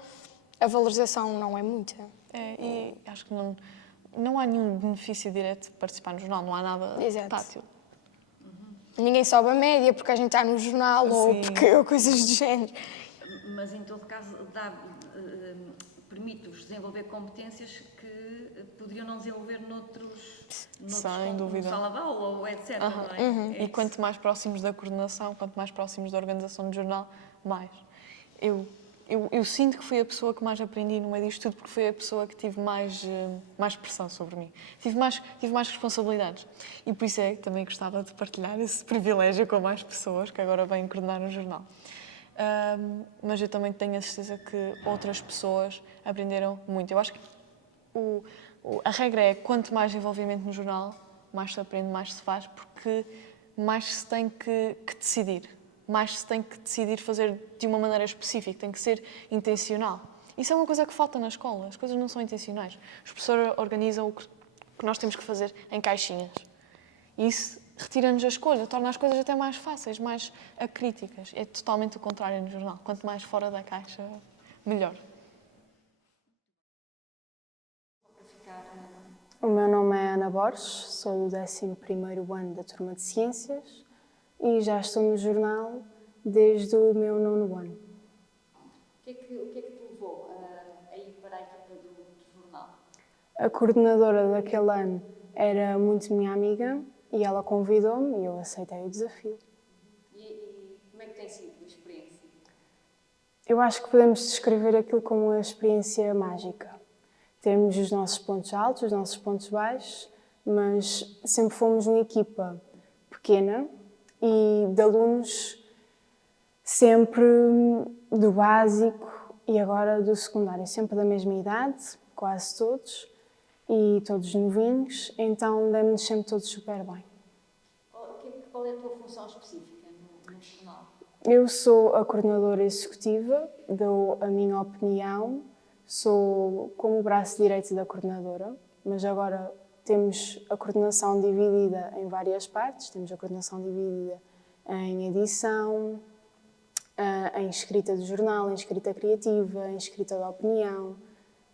a valorização não é muita. E acho que não há nenhum benefício direto de participar no jornal, não há nada Exato. tátil. Ninguém sobe a média porque a gente está no jornal ou Sim. ou coisas do género. Mas em todo caso permite-vos desenvolver competências que poderiam não desenvolver Sem dúvida. no sala de aula ou etc. Não é? E quanto mais próximos da coordenação, quanto mais próximos da organização do jornal, mais. Eu sinto que fui a pessoa que mais aprendi no meio disto tudo, porque foi a pessoa que tive mais pressão sobre mim. Tive mais responsabilidades. E por isso é que também gostava de partilhar esse privilégio com mais pessoas que agora vêm coordenar o jornal. Mas eu também tenho a certeza que outras pessoas aprenderam muito. Eu acho que a regra é quanto mais envolvimento no jornal, mais se aprende, mais se faz, porque mais se tem que decidir. Mais se tem que decidir fazer de uma maneira específica, tem que ser intencional. Isso é uma coisa que falta na escola, as coisas não são intencionais. Os professores organizam o que nós temos que fazer em caixinhas. E isso retira-nos a escolha, torna as coisas até mais fáceis, mais acríticas. É totalmente o contrário no jornal. Quanto mais fora da caixa, melhor. O meu nome é Ana Borges, sou do 11º ano da turma de Ciências e já estou no jornal desde o meu 9º ano. O que é que te levou a ir para a equipa do jornal? A coordenadora daquele ano era muito minha amiga e ela convidou-me e eu aceitei o desafio. E como é que tem sido a experiência? Eu acho que podemos descrever aquilo como uma experiência mágica. Temos os nossos pontos altos, os nossos pontos baixos, mas sempre fomos uma equipa pequena e de alunos sempre do básico e agora do secundário, sempre da mesma idade, quase todos, e todos novinhos, então demos-nos sempre todos super bem. Qual é a tua função específica no jornal? Eu sou a coordenadora executiva, dou a minha opinião, sou como o braço direito da coordenadora, mas agora temos a coordenação dividida em várias partes. Temos a coordenação dividida em edição, em escrita de jornal, em escrita criativa, em escrita de opinião,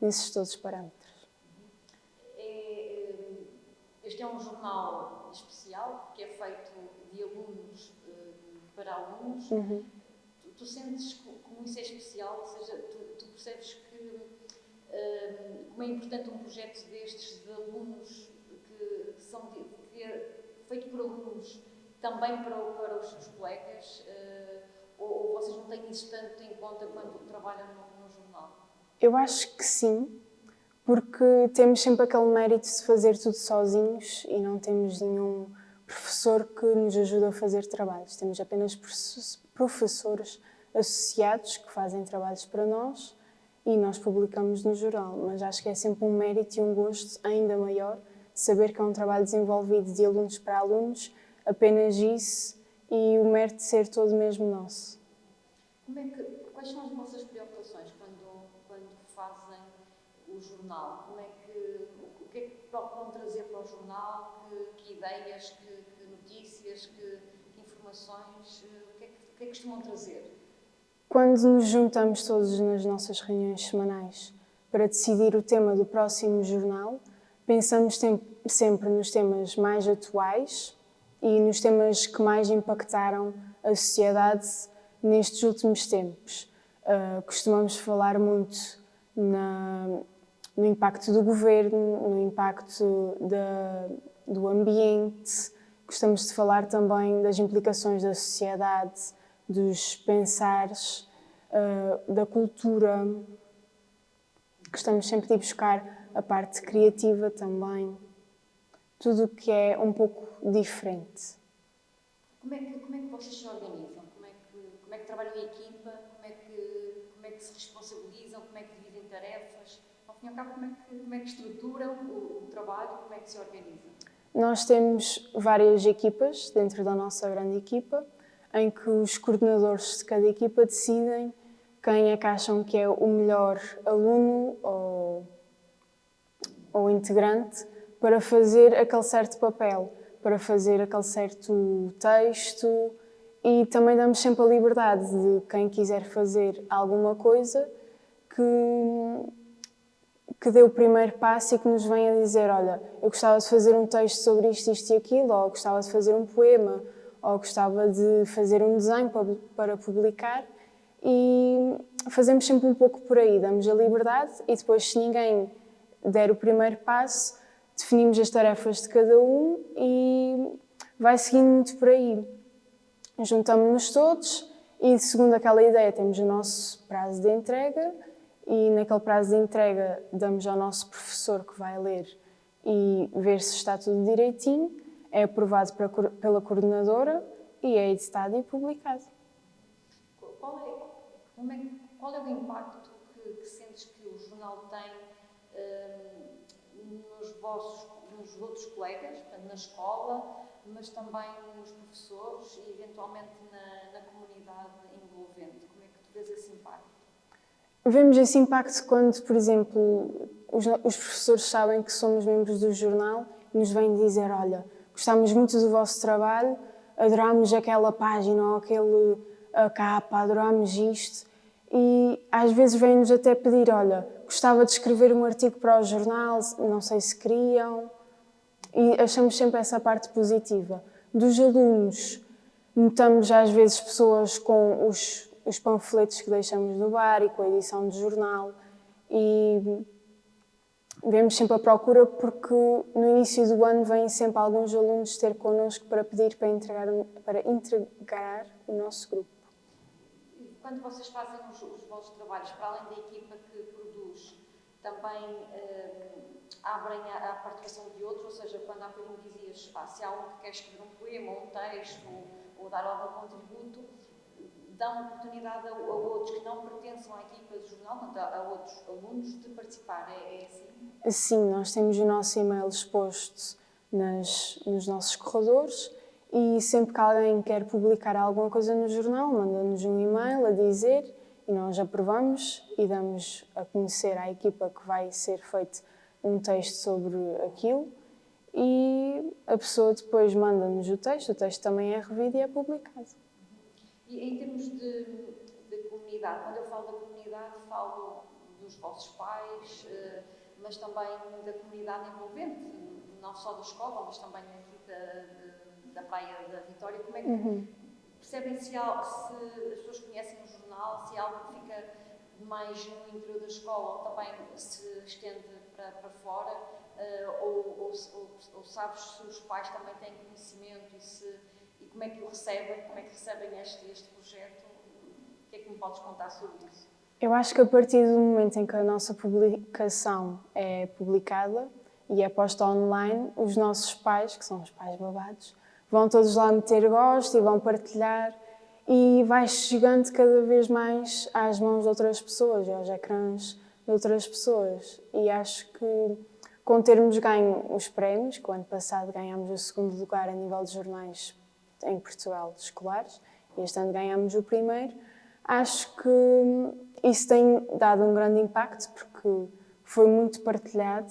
nesses todos os parâmetros. Este é um jornal especial que é feito de alunos para alunos. Tu sentes como isso é especial, ou seja, tu percebes que como é importante um projeto destes de alunos que é feito por alunos também para os seus colegas, ou vocês não têm isso tanto em conta quando trabalham no jornal? Eu acho que sim, porque temos sempre aquele mérito de fazer tudo sozinhos e não temos nenhum professor que nos ajude a fazer trabalhos. Temos apenas professores associados que fazem trabalhos para nós e nós publicamos no jornal. Mas acho que é sempre um mérito e um gosto ainda maior saber que é um trabalho desenvolvido de alunos para alunos, apenas isso, e o mérito de ser todo mesmo nosso. Quais são as vossas preocupações quando fazem o jornal? O que é que procuram trazer para o jornal? Que ideias, que notícias, que informações? O que é que costumam trazer? Quando nos juntamos todos nas nossas reuniões semanais para decidir o tema do próximo jornal, pensamos sempre nos temas mais atuais e nos temas que mais impactaram a sociedade nestes últimos tempos. Costumamos falar muito no impacto do governo, no impacto do ambiente. Gostamos de falar também das implicações da sociedade, dos pensares, da cultura. Gostamos sempre de ir buscar a parte criativa também. Tudo o que é um pouco diferente. Como é que vocês se organizam? Como é que trabalham em equipa? Como é que se responsabilizam? Como é que dividem tarefas? Ao fim e ao cabo, como é que estruturam o trabalho? Como é que se organizam? Nós temos várias equipas dentro da nossa grande equipa, em que os coordenadores de cada equipa decidem quem é que acham que é o melhor aluno ou integrante para fazer aquele certo papel, para fazer aquele certo texto, e também damos sempre a liberdade de quem quiser fazer alguma coisa que dê o primeiro passo e que nos venha dizer: olha, eu gostava de fazer um texto sobre isto, isto e aquilo, ou gostava de fazer um poema, ou gostava de fazer um desenho para publicar. E fazemos sempre um pouco por aí, damos a liberdade e depois, se ninguém der o primeiro passo, definimos as tarefas de cada um e vai seguindo muito por aí. Juntamos-nos todos e, segundo aquela ideia, temos o nosso prazo de entrega e, naquele prazo de entrega, damos ao nosso professor que vai ler e ver se está tudo direitinho, é aprovado pela coordenadora e é editado e publicado. Qual é o impacto que sentes que o jornal tem nos outros colegas, portanto, na escola, mas também nos professores e, eventualmente, na comunidade envolvente? Como é que tu vês esse impacto? Vemos esse impacto quando, por exemplo, os professores sabem que somos membros do jornal e nos vêm dizer: olha, gostamos muito do vosso trabalho, adorámos aquela página ou a capa, adorámos isto. E às vezes vêm-nos até pedir: olha, gostava de escrever um artigo para o jornal, não sei se queriam. E achamos sempre essa parte positiva. Dos alunos, notamos às vezes pessoas com os panfletos que deixamos no bar e com a edição de jornal, e vemos sempre a procura porque no início do ano vêm sempre alguns alunos ter connosco para pedir para integrar o nosso grupo. Quando vocês fazem os vossos trabalhos, para além da equipa que produz, também abrem à participação de outros, ou seja, quando há bocadinho dizias, se há um que quer escrever um poema, ou um texto, ou dar algum contributo, dão oportunidade a outros que não pertencem à equipa do jornal, portanto, a outros alunos, de participar. É assim? Sim, nós temos o nosso e-mail exposto nos nossos corredores e sempre que alguém quer publicar alguma coisa no jornal, manda-nos um e-mail a dizer e nós aprovamos e damos a conhecer à equipa que vai ser feito um texto sobre aquilo e a pessoa depois manda-nos o texto também é revido e é publicado. E em termos de comunidade, quando eu falo da comunidade, falo dos vossos pais, mas também da comunidade envolvente, não só da escola, mas também aqui da Praia da Vitória. Como é que percebem se as pessoas conhecem o jornal, se é algo que fica mais no interior da escola ou também se estende para fora, ou sabes se os pais também têm conhecimento e como é que o recebem, como é que recebem este projeto? O que é que me podes contar sobre isso? Eu acho que a partir do momento em que a nossa publicação é publicada e é posta online, os nossos pais, que são os pais babados, vão todos lá meter gosto e vão partilhar e vai chegando cada vez mais às mãos de outras pessoas e aos ecrãs de outras pessoas. E acho que com termos ganho os prémios, que o ano passado ganhámos o segundo lugar a nível de jornais em Portugal escolares, e este ano ganhámos o primeiro, acho que isso tem dado um grande impacto porque foi muito partilhado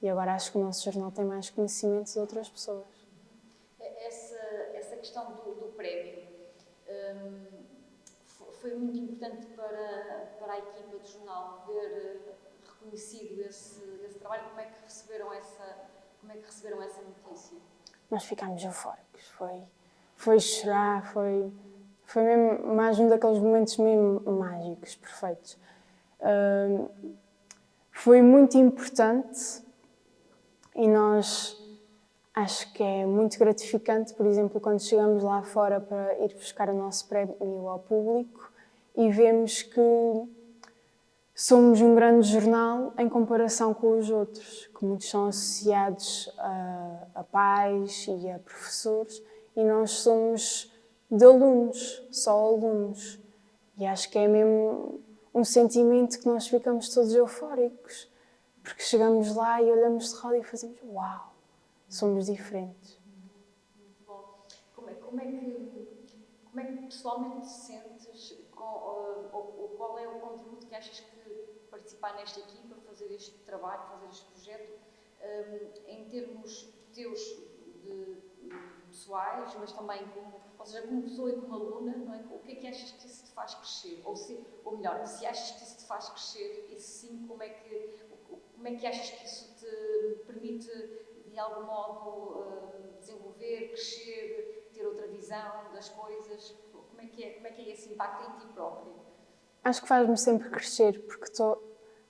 e agora acho que o nosso jornal tem mais conhecimento de outras pessoas. Essa questão do prémio foi muito importante para a equipa do jornal ver reconhecido esse trabalho. Como é que receberam essa notícia? Nós ficámos eufóricos, foi chorar, foi mesmo mais um daqueles momentos mesmo mágicos, perfeitos. Foi muito importante e nós acho que é muito gratificante, por exemplo, quando chegamos lá fora para ir buscar o nosso prémio ao público e vemos que somos um grande jornal em comparação com os outros, que muitos são associados a pais e a professores e nós somos de alunos, só alunos. E acho que é mesmo um sentimento que nós ficamos todos eufóricos, porque chegamos lá e olhamos de roda e fazemos uau, somos diferentes. Muito bom. Como é que pessoalmente te sentes, ou qual é o contributo que achas que participar nesta equipa, fazer este trabalho, fazer este projeto, em termos teus pessoais, mas também como pessoa e como aluna, não é? O que é que achas que isso te faz crescer? Ou melhor, se achas que isso te faz crescer, e se sim, como é que achas que isso te permite, de algum modo, desenvolver, crescer, ter outra visão das coisas? Como é que é esse impacto em ti próprio? Acho que faz-me sempre crescer, porque estou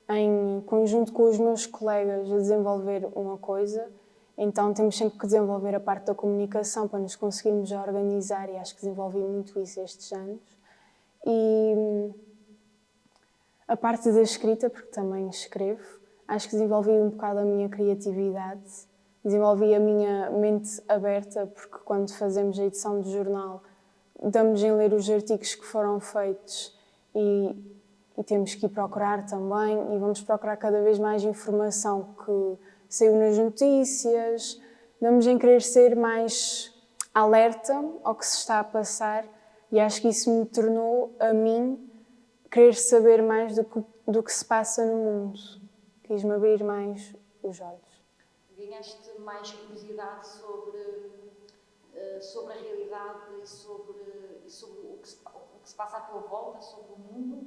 em conjunto com os meus colegas a desenvolver uma coisa, então temos sempre que desenvolver a parte da comunicação para nos conseguirmos organizar e acho que desenvolvi muito isso estes anos. E a parte da escrita, porque também escrevo, acho que desenvolvi um bocado a minha criatividade, desenvolvi a minha mente aberta, porque quando fazemos a edição do jornal, damos em ler os artigos que foram feitos e temos que ir procurar também e vamos procurar cada vez mais informação que saiu nas notícias, damos em querer ser mais alerta ao que se está a passar e acho que isso me tornou, a mim, querer saber mais do que se passa no mundo. Quis-me abrir mais os olhos. Ganhaste mais curiosidade sobre a realidade e sobre o que se passa à tua volta, sobre o mundo?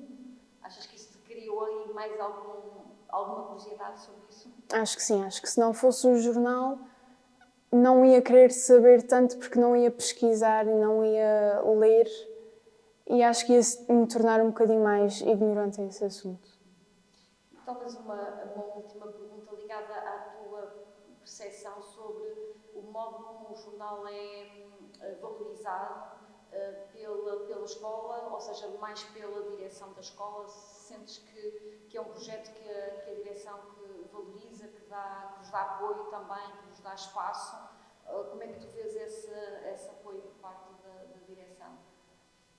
Achas que isso te criou aí mais alguma curiosidade sobre isso? Acho que sim, acho que se não fosse o jornal não ia querer saber tanto porque não ia pesquisar e não ia ler e acho que ia me tornar um bocadinho mais ignorante a esse assunto. Talvez uma última pergunta ligada à tua percepção sobre o modo como o jornal é valorizado pela escola, ou seja, mais pela direção da escola. Sentes que é um projeto que a direção que valoriza, que vos dá apoio também, que vos dá espaço? Como é que tu vês esse apoio por parte da direção?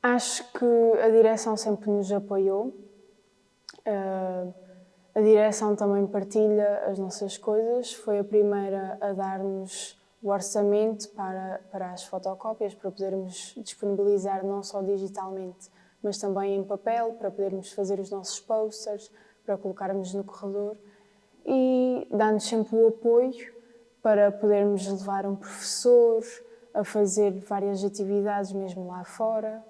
Acho que a direção sempre nos apoiou. A direção também partilha as nossas coisas. Foi a primeira a dar-nos o orçamento para as fotocópias, para podermos disponibilizar não só digitalmente, mas também em papel, para podermos fazer os nossos posters, para colocarmos no corredor, e dá-nos sempre o apoio para podermos levar um professor a fazer várias atividades mesmo lá fora,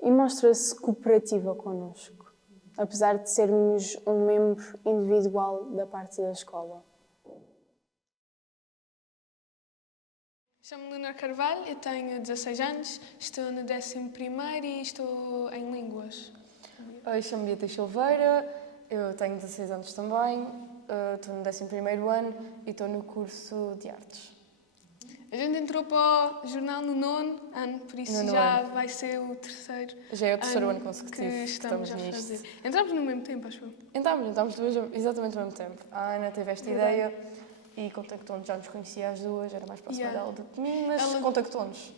e mostra-se cooperativa connosco, apesar de sermos um membro individual da parte da escola. Chamo-me Leonor Carvalho, eu tenho 16 anos, estou no 11º e estou em Línguas. Eu chamo-me Beatriz Silveira, eu tenho 16 anos também, estou no 11º ano e estou no curso de Artes. A gente entrou para o jornal no 9º ano, por isso já vai ser o terceiro Já é o terceiro ano consecutivo que estamos a nisto. fazer. Entramos no mesmo tempo, acho eu. Entramos duas exatamente ao mesmo tempo. A Ana teve esta ideia e contactou-nos, já nos conhecia as duas, era mais próxima dela do que de mim, mas contactou-nos.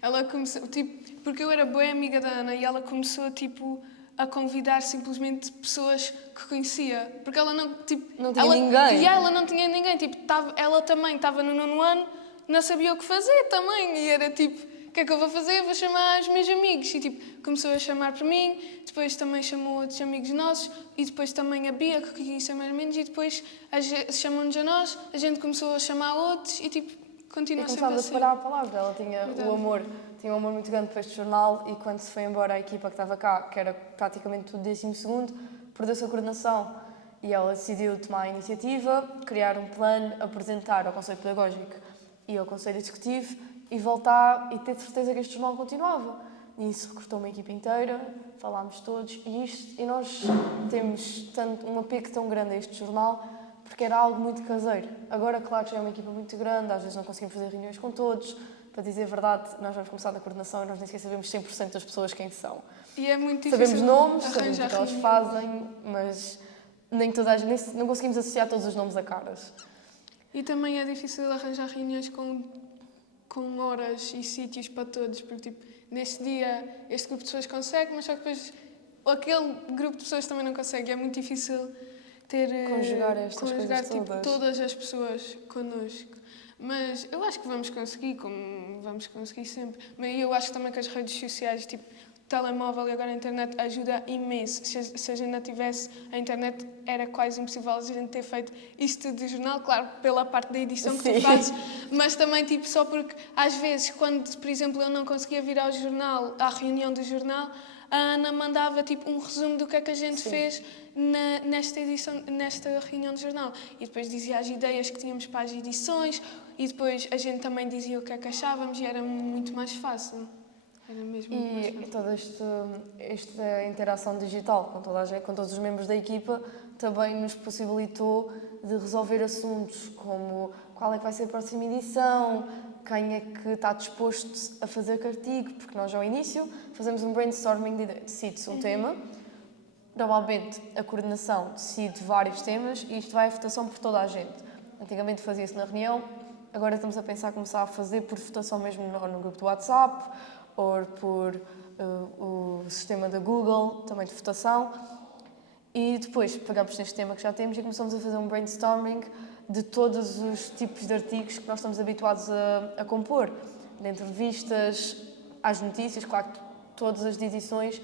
Ela começou, tipo, porque eu era boa amiga da Ana e ela começou, tipo, a convidar simplesmente pessoas que conhecia. Porque ela não, tipo... Não tinha ninguém. E ela não tinha ninguém, tipo, ela também estava no 9º ano, não sabia o que fazer também. E era tipo, o que é que eu vou fazer? Vou chamar os meus amigos. E tipo, começou a chamar para mim, depois também chamou outros amigos nossos, e depois também a Bia, que conhecia mais ou menos, e depois chamou-nos a nós, a gente começou a chamar outros, e tipo, continua sempre começámos a assim. separar a palavra. Ela tinha tinha um amor muito grande para este jornal e quando se foi embora a equipa que estava cá, que era praticamente tudo 12º, perdeu-se a coordenação. E ela decidiu tomar a iniciativa, criar um plano, apresentar ao Conselho Pedagógico e ao Conselho Executivo e voltar e ter certeza que este jornal continuava. E isso recrutou uma equipa inteira, falámos todos e nós temos um apego tão grande a este jornal porque era algo muito caseiro. Agora, claro que já é uma equipa muito grande, às vezes não conseguimos fazer reuniões com todos. Para dizer a verdade, nós vamos começar na coordenação e nós nem sequer sabemos 100% das pessoas quem são. E é muito difícil. Sabemos nomes, sabemos o arranjar que elas reuniões. fazem, mas nem não conseguimos associar todos os nomes a caras. E também é difícil arranjar reuniões com horas e sítios para todos, porque tipo, neste dia este grupo de pessoas consegue, mas só que depois aquele grupo de pessoas também não consegue. É muito difícil Conjugar estas coisas tipo, todas. todas as pessoas connosco. Mas eu acho que vamos conseguir, como vamos conseguir sempre. Mas eu acho também que as redes sociais, tipo, o telemóvel e agora a internet ajuda imenso. Se a gente não tivesse a internet, era quase impossível a gente ter feito isto de jornal, claro, pela parte da edição que tu fazes, mas também tipo, só porque às vezes, quando, por exemplo, eu não conseguia vir ao jornal, à reunião do jornal, a Ana mandava tipo um resumo do que é que a gente fez nesta reunião do jornal. E depois dizia as ideias que tínhamos para as edições e depois a gente também dizia o que é que achávamos e era muito mais fácil. Era mesmo muito mais fácil. E toda esta interação digital com com todos os membros da equipa também nos possibilitou de resolver assuntos como qual é que vai ser a próxima edição, quem é que está disposto a fazer que artigo, porque nós ao início fazemos um brainstorming decide-se um tema, normalmente a coordenação decide vários temas e isto vai à votação por toda a gente. Antigamente fazia-se na reunião, agora estamos a pensar começar a fazer por votação mesmo no grupo do WhatsApp ou por o sistema da Google, também de votação. E depois pegamos neste tema que já temos e começamos a fazer um brainstorming de todos os tipos de artigos que nós estamos habituados a compor. De entrevistas às notícias, claro que todas as edições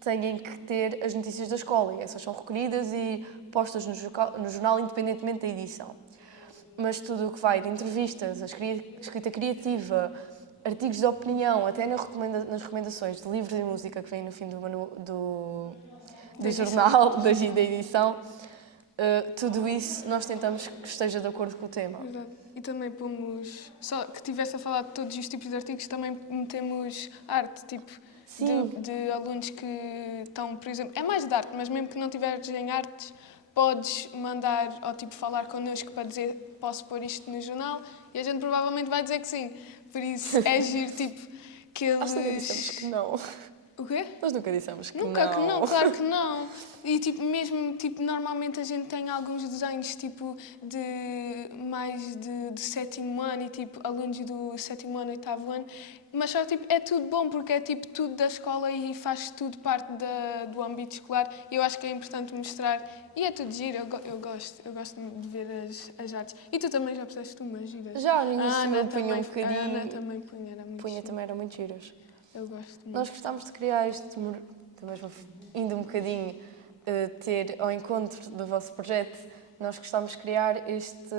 têm que ter as notícias da escola e essas são recolhidas e postas no jornal independentemente da edição. Mas tudo o que vai de entrevistas, a escrita criativa, artigos de opinião, até nas recomendações de livros e música que vêm no fim do jornal, da edição, tudo isso nós tentamos que esteja de acordo com o tema. Verdade. E também pomos, só que tivesse a falar de todos os tipos de artigos, também metemos arte, tipo, de alunos que estão, por exemplo, é mais de arte, mas mesmo que não tiveres em artes, podes mandar ou tipo falar connosco para dizer posso pôr isto no jornal e a gente provavelmente vai dizer que sim. Por isso é giro, tipo, que eles... Nós também dissemos que não. O quê? Nós nunca dissemos que Nunca não. que não, claro que não. E tipo, mesmo, tipo, normalmente a gente tem alguns desenhos tipo de mais de sétimo ano e tipo alunos do sétimo ano, oitavo ano, mas só tipo, é tudo bom porque é tipo tudo da escola e faz tudo parte do âmbito escolar e eu acho que é importante mostrar e é tudo giro, eu gosto de ver as artes. E tu também já puseste umas giras? Já, no início A Ana eu punha também, um bocadinho. A Ana também punha, era muito Punha giro. também, eram muito giros. Eu gosto muito. Nós gostámos de criar este, também indo um bocadinho ter ao encontro do vosso projeto, nós gostámos de criar este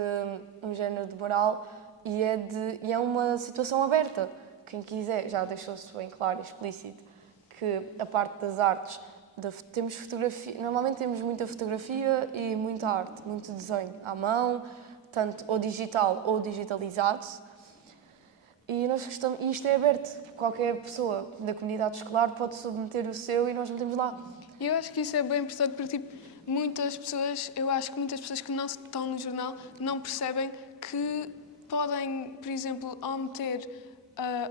um género de mural e é uma situação aberta. Quem quiser, já deixou-se bem claro e explícito que a parte das artes, temos fotografia, normalmente temos muita fotografia e muita arte, muito desenho à mão, tanto ou digital ou digitalizado. E nós gostamos, e isto é aberto. Qualquer pessoa da comunidade escolar pode submeter o seu e nós metemos lá. E eu acho que isso é bem importante porque, tipo, eu acho que muitas pessoas que não estão no jornal não percebem que podem, por exemplo, ao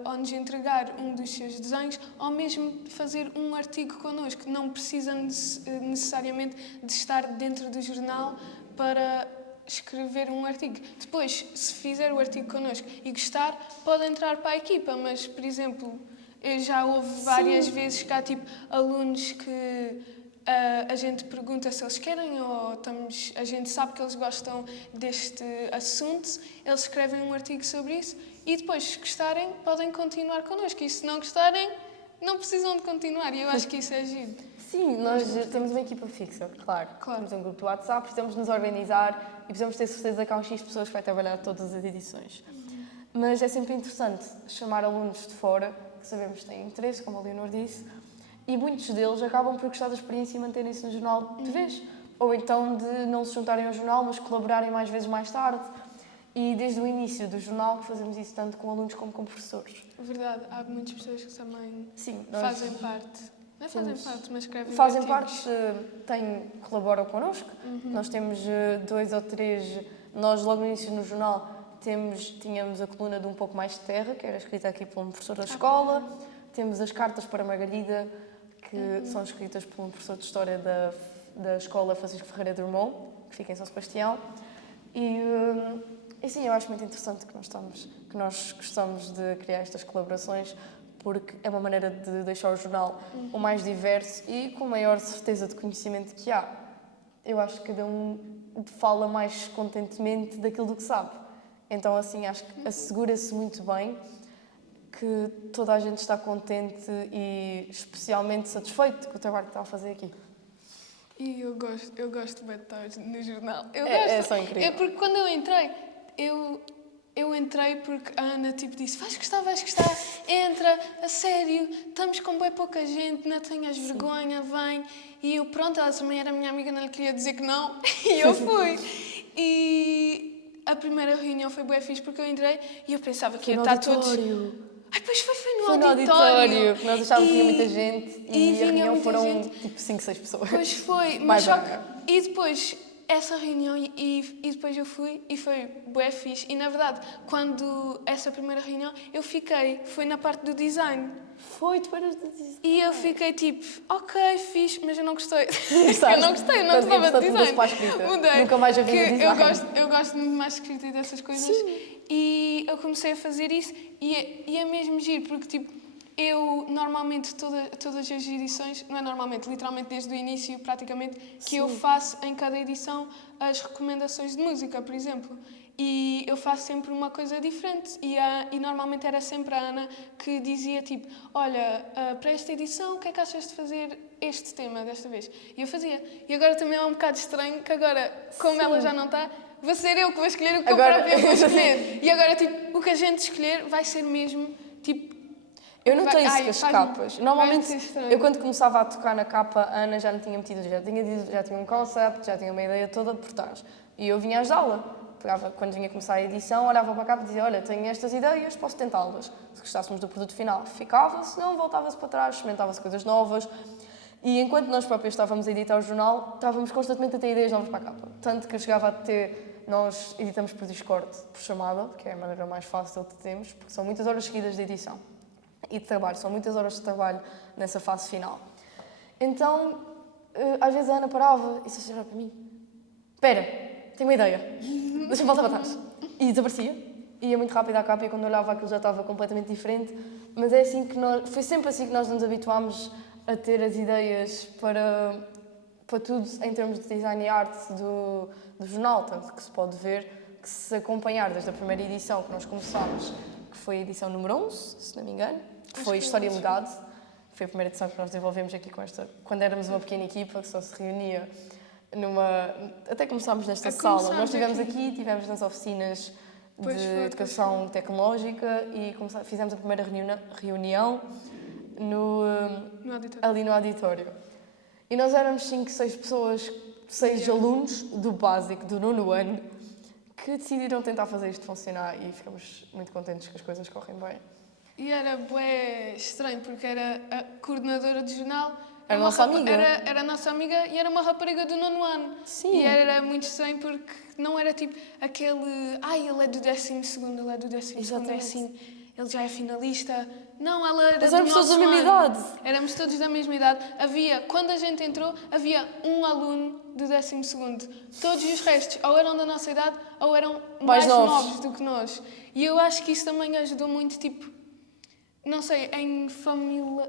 ou nos entregar um dos seus desenhos, ou mesmo fazer um artigo connosco. Não precisa necessariamente de estar dentro do jornal para escrever um artigo. Depois, se fizer o artigo connosco e gostar, pode entrar para a equipa, mas, por exemplo, eu já houve várias vezes que há tipo, alunos que a gente pergunta se eles querem ou a gente sabe que eles gostam deste assunto, eles escrevem um artigo sobre isso e depois, se gostarem, podem continuar connosco e se não gostarem, não precisam de continuar e eu acho que isso é giro. Sim, nós temos uma equipa fixa, claro. Temos um grupo de WhatsApp, precisamos nos organizar e precisamos ter certeza que há um X de pessoas que vai trabalhar todas as edições. Mas é sempre interessante chamar alunos de fora, que sabemos que têm interesse, como a Leonor disse, e muitos deles acabam por gostar da experiência e manterem-se no jornal de vez. Ou então de não se juntarem ao jornal, mas colaborarem mais vezes mais tarde. E desde o início do jornal que fazemos isso tanto com alunos como com professores. Verdade, há muitas pessoas que também Sim, fazem parte. Não é fazem parte, mas escrevem fazem artigos. parte, colaboram connosco. Nós temos 2 ou 3, nós logo no início no jornal tínhamos a coluna de Um Pouco Mais de Terra, que era escrita aqui por um professor da escola. Temos as cartas para Margarida, que são escritas por um professor de História da escola Francisco Ferreira Drummond, que fica em São Sebastião. E sim, eu acho muito interessante que nós gostamos de criar estas colaborações, porque é uma maneira de deixar o jornal o mais diverso e com a maior certeza de conhecimento que há. Eu acho que cada um fala mais contentemente daquilo do que sabe. Então, assim, acho que assegura-se muito bem que toda a gente está contente e especialmente satisfeito com o trabalho que está a fazer aqui. E eu gosto bem de estar no jornal. É só incrível. É porque quando eu entrei, eu entrei porque a Ana tipo disse vais gostar, entra, a sério, estamos com bem pouca gente, não tenhas vergonha, vem. E eu, pronto, ela também era minha amiga, não lhe queria dizer que não, e eu fui. E a primeira reunião foi bué fixe porque eu entrei e eu pensava que ia estar todos... Ai, pois foi no auditório. Nós achávamos que tinha muita gente e a vinha reunião muita foram gente. tipo 5, 6 pessoas. Pois foi, mas só que... E depois, essa reunião, e depois eu fui e foi bué fixe. E na verdade, quando essa primeira reunião, foi na parte do design. Foi, tu eras de design. E eu fiquei tipo, ok, fixe, mas eu não gostei. Sabes? Eu não gostei, eu não gostava de design. Para a escrita. Mudei. Nunca mais havia Que design. eu gosto muito mais de escrita e dessas coisas. Sim. E eu comecei a fazer isso e é mesmo giro, porque tipo, eu normalmente, todas as edições, não é normalmente, literalmente desde o início praticamente, que eu faço em cada edição as recomendações de música, por exemplo. E eu faço sempre uma coisa diferente e normalmente era sempre a Ana que dizia tipo, olha, para esta edição o que é que achas de fazer este tema desta vez? E eu fazia. E agora também é um bocado estranho que agora, como ela já não está, vou ser eu que vou escolher o que Agora... eu própria vou escolher. E agora tipo, o que a gente escolher vai ser mesmo tipo... Eu notei isso com as capas. Normalmente, estranho. eu quando começava a tocar na capa, a Ana já me tinha metido, já tinha um concept, já tinha uma ideia toda por trás. E eu vinha ajudá-la. Quando vinha começar a edição, olhava para a capa e dizia, olha, tenho estas ideias, posso tentá-las. Se gostássemos do produto final, ficava, se não, voltava-se para trás, experimentava-se coisas novas. E enquanto nós próprios estávamos a editar o jornal, estávamos constantemente a ter ideias novas para a capa. Tanto que eu chegava a ter... Nós editamos por Discord, por chamada, que é a maneira mais fácil que temos, porque são muitas horas seguidas de edição. e de trabalho, são muitas horas de trabalho nessa fase final. Então, às vezes a Ana parava e se olhava para mim: espera, tenho uma ideia, deixa-me voltar para trás. E desaparecia. Ia muito rápido à capa e quando olhava aquilo já estava completamente diferente. Mas é assim que foi sempre assim que nós nos habituámos a ter as ideias para tudo em termos de design e arte do jornal. Tanto que se pode ver que se acompanhar desde a primeira edição que nós começámos, que foi a edição número 11, se não me engano, que foi História e Legado. Foi a primeira edição que nós desenvolvemos aqui quando éramos uma pequena equipa que só se reunia até começámos nesta sala. Nós estivemos aqui, tivemos nas oficinas de educação tecnológica e fizemos a primeira reunião ali no auditório. E nós éramos 5, 6 pessoas, 6 alunos do básico, do 9º ano, que decidiram tentar fazer isto funcionar e ficamos muito contentes que as coisas correm bem. E era bué estranho, porque era a coordenadora do jornal. Era a nossa amiga. Era a nossa amiga e era uma rapariga do 9º ano. Sim. E era muito estranho porque não era tipo aquele... Ai, ele é do 12º, ele é do 12º, é assim, ele já é finalista. Não, ela era do éramos todos da mesma idade. Éramos todos da mesma idade. Quando a gente entrou, havia um aluno do 12º. Todos os restos ou eram da nossa idade ou eram mais novos do que nós. E eu acho que isso também ajudou muito, tipo, não sei, em como é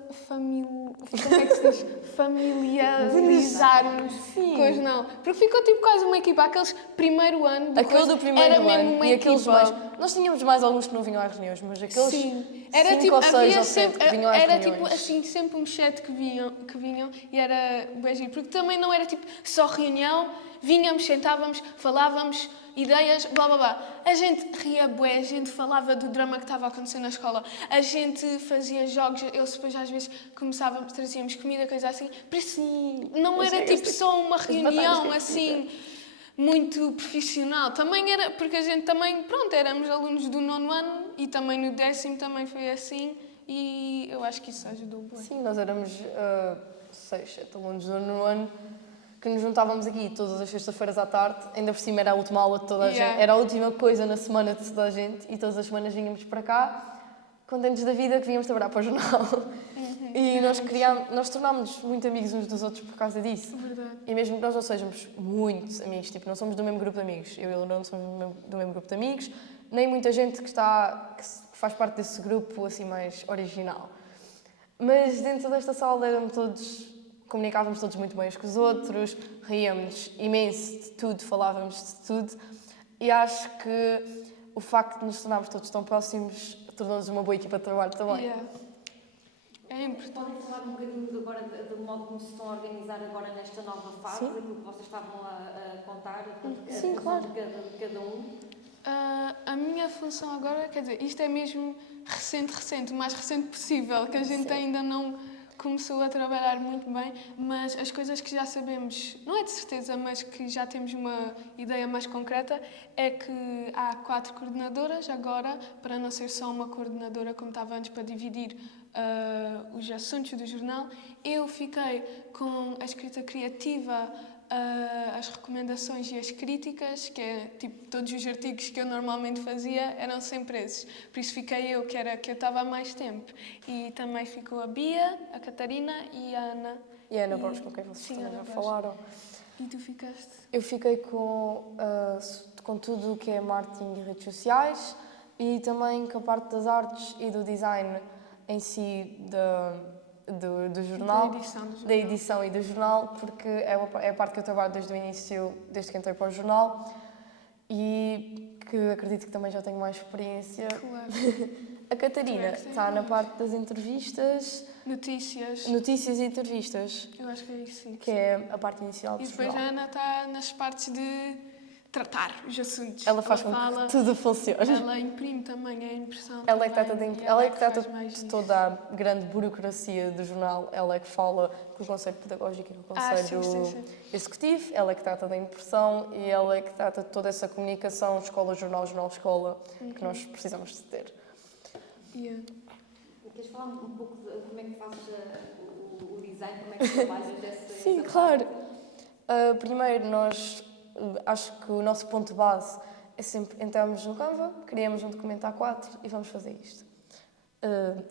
que se diz? Familiarizar-nos com o jornal. Porque ficou tipo quase uma equipa. Aqueles primeiro ano. Aquele do primeiro ano e aqueles mais. Equipa. Nós tínhamos mais alunos que não vinham às reuniões, mas aqueles. Sim. Era 5 tipo, ou 6 ou 7 que vinham às era reuniões. tipo assim, sempre um chat que vinham e era bué giro. Porque também não era tipo só reunião, vinhamos, sentávamos, falávamos, ideias, blá blá blá. A gente ria bué, a gente falava do drama que estava a acontecer na escola, a gente fazia jogos, eles depois às vezes trazíamos comida, coisa assim. Por isso não era tipo só uma reunião assim muito profissional. Também era, porque a gente também, pronto, éramos alunos do 9º ano e também no 10º também foi assim e eu acho que isso ajudou bué. Sim, nós éramos 6, 7 alunos do 9º ano que nos juntávamos aqui todas as sextas-feiras à tarde, ainda por cima era a última aula de toda a gente, era a última coisa na semana de toda a gente e todas as semanas vínhamos para cá, contentes da vida que vínhamos trabalhar para o jornal. E nós tornámos-nos muito amigos uns dos outros por causa disso. Verdade. E mesmo que nós não sejamos muito amigos, tipo, não somos do mesmo grupo de amigos, eu e a Leonor não somos do mesmo grupo de amigos, nem muita gente que faz parte desse grupo assim mais original. Mas dentro desta sala comunicávamos todos muito bem uns com os outros, ríamos imenso de tudo, falávamos de tudo e acho que o facto de nos tornarmos todos tão próximos tornou-nos uma boa equipa de trabalho também. É importante. Podem falar um bocadinho agora do modo como se estão a organizar agora nesta nova fase, daquilo que vocês estavam a contar, a função de cada um? A minha função agora, quer dizer, isto é mesmo recente, o mais recente possível, que a gente ainda não começou a trabalhar muito bem, mas as coisas que já sabemos, não é de certeza, mas que já temos uma ideia mais concreta, é que há 4 coordenadoras agora, para não ser só uma coordenadora como estava antes, para dividir os assuntos do jornal. Eu fiquei com a escrita criativa, as recomendações e as críticas, que é tipo todos os artigos que eu normalmente fazia eram sempre esses. Por isso fiquei eu, que eu estava há mais tempo. E também ficou a Bia, a Catarina e a Ana. E a Ana Borges, com quem vocês também já falaram. E tu ficaste? Eu fiquei com tudo o que é marketing e redes sociais e também com a parte das artes e do design em si do jornal, da edição e do jornal, porque é a parte que eu trabalho desde o início, desde que entrei para o jornal e que acredito que também já tenho mais experiência. Claro. A Catarina está na parte das entrevistas. Notícias Notícias e entrevistas. Eu acho que é isso, sim. Que é a parte inicial do E depois jornal. a Ana está nas partes de tratar os assuntos. Ela faz com que tudo funcione. Ela imprime também, a impressão. Ela é que trata de toda a mágica. grande burocracia do jornal. Ela é que fala com o Conselho Pedagógico e com o Conselho sim. Executivo. Ela é que trata da impressão e ela é que trata de toda essa comunicação escola-jornal, jornal-escola que nós precisamos de ter. Queres falar um pouco de como é que fazes o design, como é que trabalhas essa Sim, claro. Primeiro, acho que o nosso ponto de base é sempre entrarmos no Canva, criamos um documento A4 e vamos fazer isto.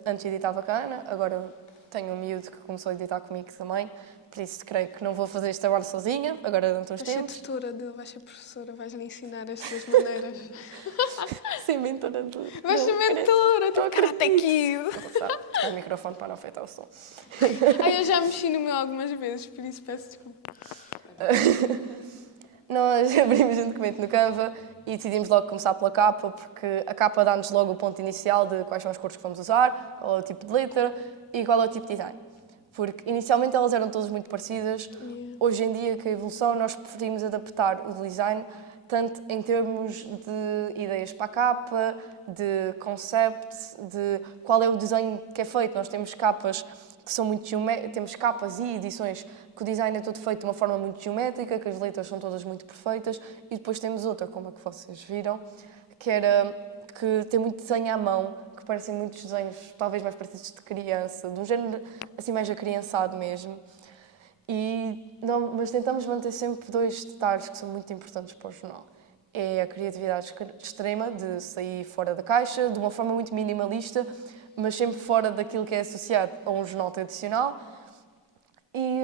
Antes editava com a Ana, agora tenho um miúdo que começou a editar comigo também, por isso creio que não vou fazer este trabalho sozinha, agora durante uns Vais ser tempos. tutora dele, vais ser professora, vais-lhe ensinar as tuas maneiras. Sim, mentora de... Vais ser mentora, tu Karate Kid. O microfone para não afetar o som. Ai, eu já mexi no meu algumas vezes, por isso peço desculpa. Nós abrimos um documento no Canva e decidimos logo começar pela capa, porque a capa dá-nos logo o ponto inicial de quais são as cores que vamos usar, qual é o tipo de letra e qual é o tipo de design. Porque inicialmente elas eram todas muito parecidas. Hoje em dia, com a evolução, nós preferimos adaptar o design tanto em termos de ideias para a capa, de concept, de qual é o desenho que é feito. Nós temos capas que são muito geométricas, temos capas e edições que o design é todo feito de uma forma muito geométrica, que as letras são todas muito perfeitas, e depois temos outra, como a que vocês viram, que tem muito desenho à mão, que parecem muitos desenhos, talvez mais parecidos de criança, de um género assim mais acriançado mesmo. Mas tentamos manter sempre dois detalhes que são muito importantes para o jornal. É a criatividade extrema, de sair fora da caixa, de uma forma muito minimalista, mas sempre fora daquilo que é associado a um jornal tradicional, e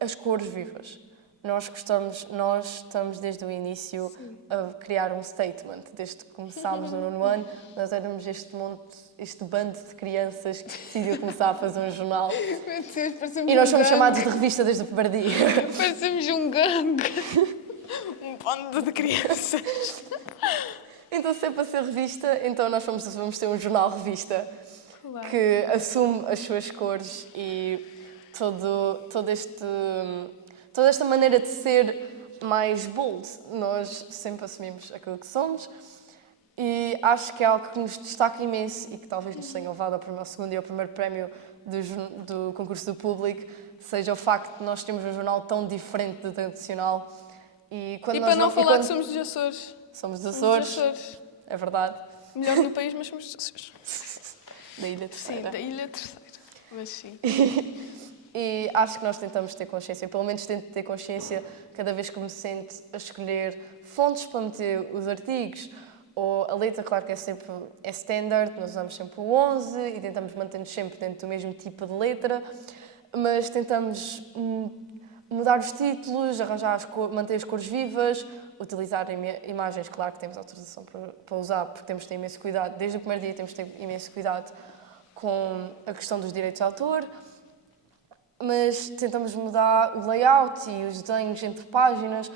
as cores vivas. Nós estamos desde o início a criar um statement. Desde que começámos no 9º ano, nós éramos este bando de crianças que decidiu começar a fazer um jornal. Meu Deus, parecemos E nós um fomos gangue. chamados de revista desde o primeiro dia. Parecemos um gangue. Um bando de crianças. Então, se é para ser revista, então nós vamos ter um jornal-revista que assume as suas cores e toda esta maneira de ser mais bold. Nós sempre assumimos aquilo que somos e acho que é algo que nos destaca imenso e que talvez nos tenha levado ao segundo e ao primeiro prémio do concurso do público, seja o facto de nós termos um jornal tão diferente do tradicional. E Para não falar que somos dos Açores. Somos dos Somos Açores, dos Açores. é verdade. Melhor no país, mas somos dos Açores. Da Ilha Sim, Terceira. da Ilha Terceira. Mas sim. E acho que nós tentamos ter consciência, pelo menos tento ter consciência cada vez que me sento a escolher fontes para meter os artigos. Ou a letra, claro que é standard, nós usamos sempre o 11 e tentamos manter-nos sempre dentro do mesmo tipo de letra, mas tentamos mudar os títulos, manter as cores vivas, utilizar imagens, claro que temos autorização para usar, porque temos de ter imenso cuidado, desde o primeiro dia temos de ter imenso cuidado com a questão dos direitos de autor, mas tentamos mudar o layout e os desenhos entre páginas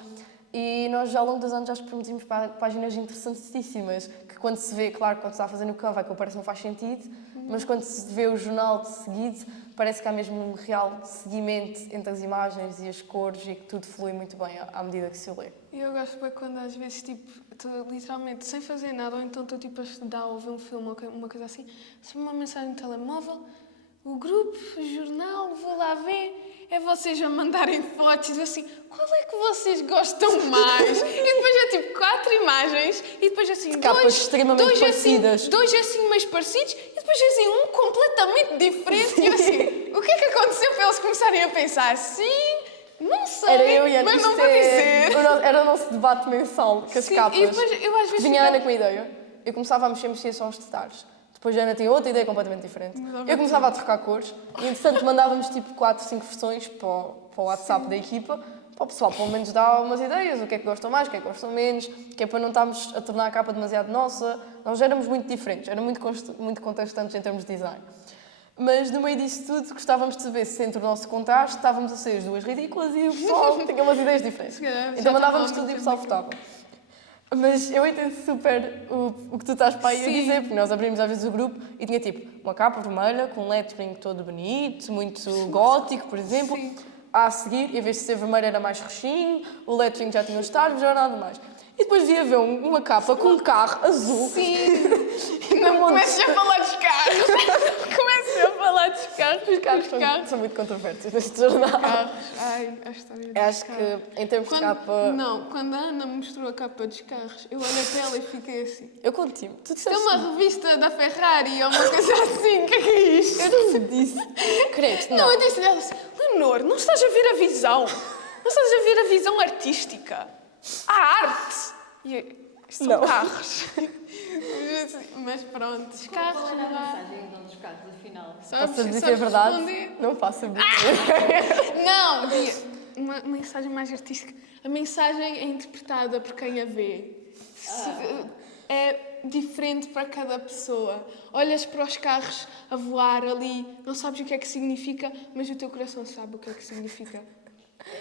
e nós ao longo dos anos já produzimos páginas interessantíssimas, que quando se vê, claro, quando se está a fazer no Canva, aquilo parece que não faz sentido, mas quando se vê o jornal de seguido, parece que há mesmo um real seguimento entre as imagens e as cores e que tudo flui muito bem à medida que se lê. E eu gosto bem quando às vezes, tipo, estou literalmente sem fazer nada, ou então estou tipo a estudar ou a ver um filme ou uma coisa assim, recebo uma mensagem no telemóvel, o grupo, o jornal, vou lá ver, é vocês a mandarem fotos, assim, qual é que vocês gostam mais? E depois é tipo 4 imagens e depois assim, Capas extremamente parecidas. Assim, 2 assim mais parecidos e depois assim um completamente diferente. E eu assim, o que é que aconteceu para eles começarem a pensar assim? Não sei, Era eu e a Ana, mas não isto vou dizer. Era o nosso debate mensal com as Sim, capas. e depois eu às vezes Vinha a Ana ficava- com uma ideia, eu começava a mexer só uns detalhes. Depois a Ana tinha outra ideia completamente diferente. Eu começava a trocar cores e, entretanto, mandávamos tipo 4, 5 versões para o WhatsApp da equipa, para o pessoal pelo menos dar umas ideias, o que é que gostam mais, o que é que gostam menos, que é para não estarmos a tornar a capa demasiado nossa. Nós éramos muito diferentes, éramos muito contrastantes em termos de design. Mas no meio disso tudo, gostávamos de saber se entre o nosso contraste estávamos a ser as duas ridículas e o pessoal tinha umas ideias diferentes. calhar já Então mandávamos estava tudo e o muito pessoal votava. Mas eu entendo super o que tu estás para aí a dizer, porque nós abrimos às vezes o grupo e tinha tipo uma capa vermelha com um lettering todo bonito, muito gótico, por exemplo. A seguir, em vez de ser vermelho era mais roxinho, o lettering já tinha os detalhes, já era nada mais. E depois via ver uma capa com um carro azul. Sim. Não comeces a falar dos carros. Comeces a falar dos carros. Os carros são muito controversos neste jornal. Ai, a história dos Acho carros. que em termos de capa. Não, quando a Ana mostrou a capa dos carros, eu olhei para ela e fiquei assim. Eu conto-me. Tu Isto é disseste. uma revista da Ferrari ou uma coisa assim, o que é isso? Eu não disse. Credo, Não, não. eu disse-lhe assim, Leonor, não estás a ver a visão. Não estás a ver a visão artística. A arte. E eu, isto são Não. carros. Mas pronto, os Qual carros. era a vá. mensagem então dos carros, afinal? Sabes, Posso dizer sabes a verdade? responder? Não faço a Não, uma mensagem mais artística. A mensagem é interpretada por quem a vê. É diferente para cada pessoa. Olhas para os carros a voar ali, não sabes o que é que significa, mas o teu coração sabe o que é que significa.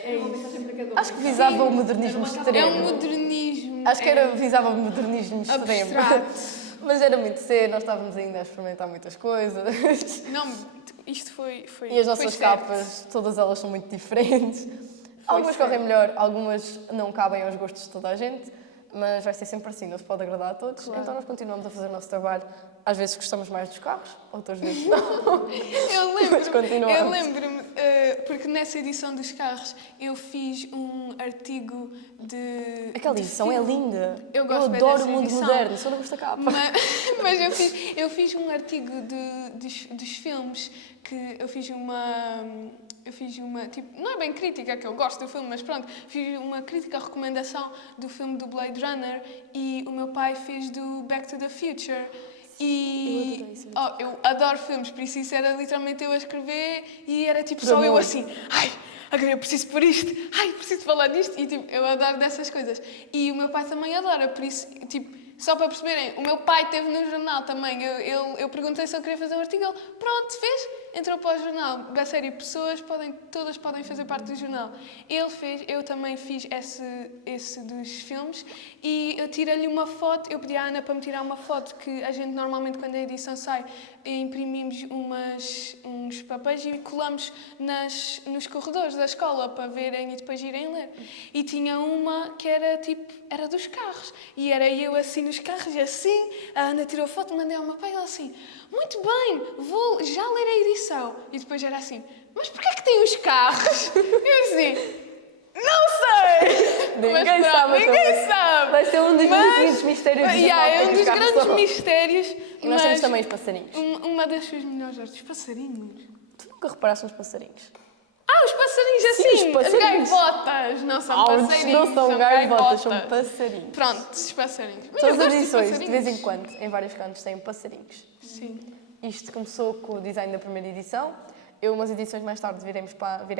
É uma mensagem para cada um. Acho que visava o modernismo É extremo. um modernismo. Acho que visava o modernismo extremo. abstrato. Mas era muito cedo, nós estávamos ainda a experimentar muitas coisas. Não, isto foi E as foi nossas certo. capas, todas elas são muito diferentes. Algumas correm melhor, algumas não cabem aos gostos de toda a gente, mas vai ser sempre assim, não se pode agradar a todos. Então nós continuamos a fazer o nosso trabalho. Às vezes gostamos mais dos carros, outras vezes não. Mas continuamos. Eu lembro-me, porque nessa edição dos carros eu fiz um artigo de. Aquela de edição é filme. linda. Eu gosto bem adoro dessa o mundo edição. moderno, só não gosto da capa. Mas eu fiz um artigo dos filmes que eu fiz uma, tipo, não é bem crítica, que eu gosto do filme, mas pronto, fiz uma crítica à recomendação do filme do Blade Runner e o meu pai fez do Back to the Future. E eu adoro filmes, por isso era literalmente eu a escrever e era tipo só eu assim, ai, agora eu preciso pôr isto, ai, preciso falar disto, e tipo, eu adoro dessas coisas. E o meu pai também adora, por isso, tipo, só para perceberem, o meu pai esteve no jornal também, eu perguntei se ele queria fazer um artigo, ele, pronto, fez, entrou para o jornal, da série todas podem fazer parte do jornal. Ele fez, eu também fiz esse dos filmes e eu tirei-lhe uma foto, eu pedi à Ana para me tirar uma foto, que a gente normalmente quando a edição sai, imprimimos uns papéis e colamos nos corredores da escola para verem e depois irem ler. E tinha uma que era tipo, era dos carros, e era eu assim nos carros e assim, a Ana tirou a foto, mandei ao meu pai e ela assim, muito bem, vou já ler a edição. E depois era assim, mas porquê é que tem os carros? Eu assim, não sei! Ninguém sabe. Ninguém sabe! Vai ser um dos 1500 mistérios do jornal. É um que dos os carros grandes são. mistérios. E nós temos também os passarinhos. Uma das suas melhores artes, os passarinhos. Tu nunca reparaste nos passarinhos? Os passarinhos assim, Sim, os passarinhos. as gaivotas, não são passarinhos, não são gaivotas, são gaivotas. passarinhos. Pronto, os passarinhos. Mas Todas eu as gosto edições, de passarinhos. vez em quando, em vários cantos, têm passarinhos. Sim. Isto começou com o design da primeira edição. Eu, umas edições mais tarde, virem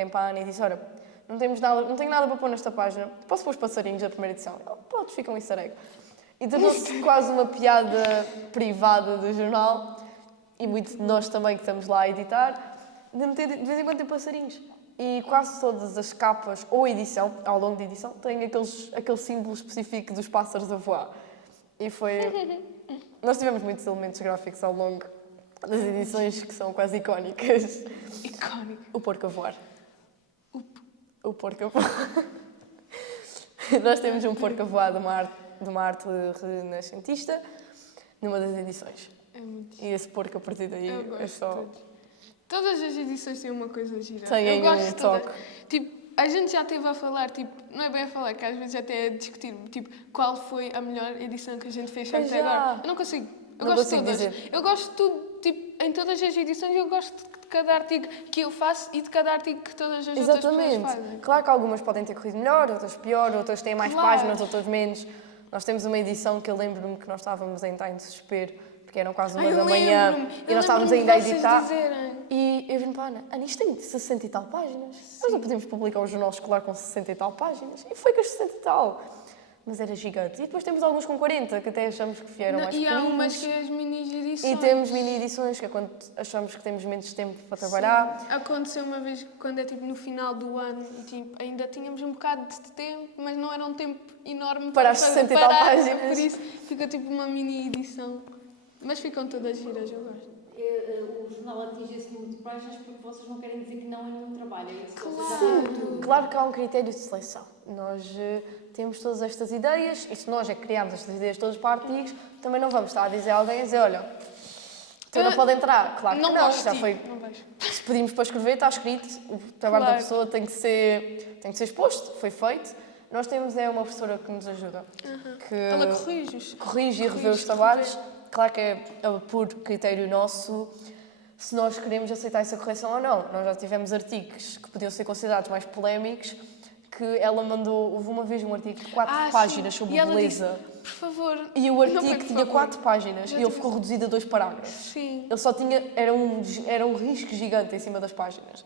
para a Ana e disse, olha, não tenho nada para pôr nesta página. Posso pôr os passarinhos da primeira edição? Ela, podes, fica um easter egg. E tornou-se quase uma piada privada do jornal. E muitos de nós também que estamos lá a editar, de vez em quando tem passarinhos. E quase todas as capas ou edição, ao longo da edição, têm aquele símbolo específico dos pássaros a voar. E foi... Nós tivemos muitos elementos gráficos ao longo das edições que são quase icónicas. Icónico. O porco a voar. O porco a voar. Nós temos um porco a voar de uma arte renascentista numa das edições. É muito. E esse porco a partir daí Eu gosto é só... de todas as edições têm uma coisa gira. Têm eu gosto um de todas. toque. Tipo, a gente já esteve a falar, tipo, não é bem a falar, que às vezes até é discutir, tipo, qual foi a melhor edição que a gente fez Pois até já. agora. Eu não consigo. Eu Não gosto de consigo todas. dizer. Eu gosto de tudo, tipo, em todas as edições eu gosto de cada artigo que eu faço e de cada artigo que todas as outras pessoas Exatamente. fazem. Claro que algumas podem ter corrido melhor, outras pior, outras têm mais Claro. páginas, outras menos. Nós temos uma edição que eu lembro-me que nós estávamos a entrar em desespero, porque eram quase uma Ai, da eu manhã lembro-me. e Eu nós estávamos lembro-me ainda a de vocês editar. dizerem. E eu vim para a Ana, Ana, isto tem 60 e tal páginas. Nós não podemos publicar um jornal escolar com 60 e tal páginas. E foi com as 60 e tal. Mas era gigante. E depois temos alguns com 40, que até achamos que vieram mais E há pequeninos. umas que é as mini edições. E temos mini edições, que é quando achamos que temos menos tempo para trabalhar. Sim. Aconteceu uma vez quando é tipo no final do ano e tipo, ainda tínhamos um bocado de tempo, mas não era um tempo enorme Para as 60 e tal páginas. Por isso fica tipo uma mini edição. Mas ficam todas giras, eu gosto. O jornal atinge esse número de páginas porque vocês não querem dizer que não é nenhum trabalho. É isso que Sim, claro que há um critério de seleção. Nós temos todas estas ideias e se nós é que criamos estas ideias todas para artigos, também não vamos estar a dizer a alguém, a dizer, olha, tu não pode entrar. Claro que não, gosto já de- foi... Não vejo. Se pedimos para escrever, está escrito, o trabalho da Claro. pessoa tem que ser exposto, foi feito. Nós temos uma professora que nos ajuda, que Ela corrige-os. corrige e revê Corrige, os trabalhos. Claro que é por critério nosso se nós queremos aceitar essa correção ou não. Nós já tivemos artigos que podiam ser considerados mais polémicos que ela mandou, houve uma vez um artigo de 4 páginas sim. sobre E ela beleza. disse, por favor. E o não foi, artigo por tinha favor. 4 páginas Já e ele tive- ficou reduzido a 2 parágrafos. Sim. Ele só tinha, era um risco gigante em cima das páginas.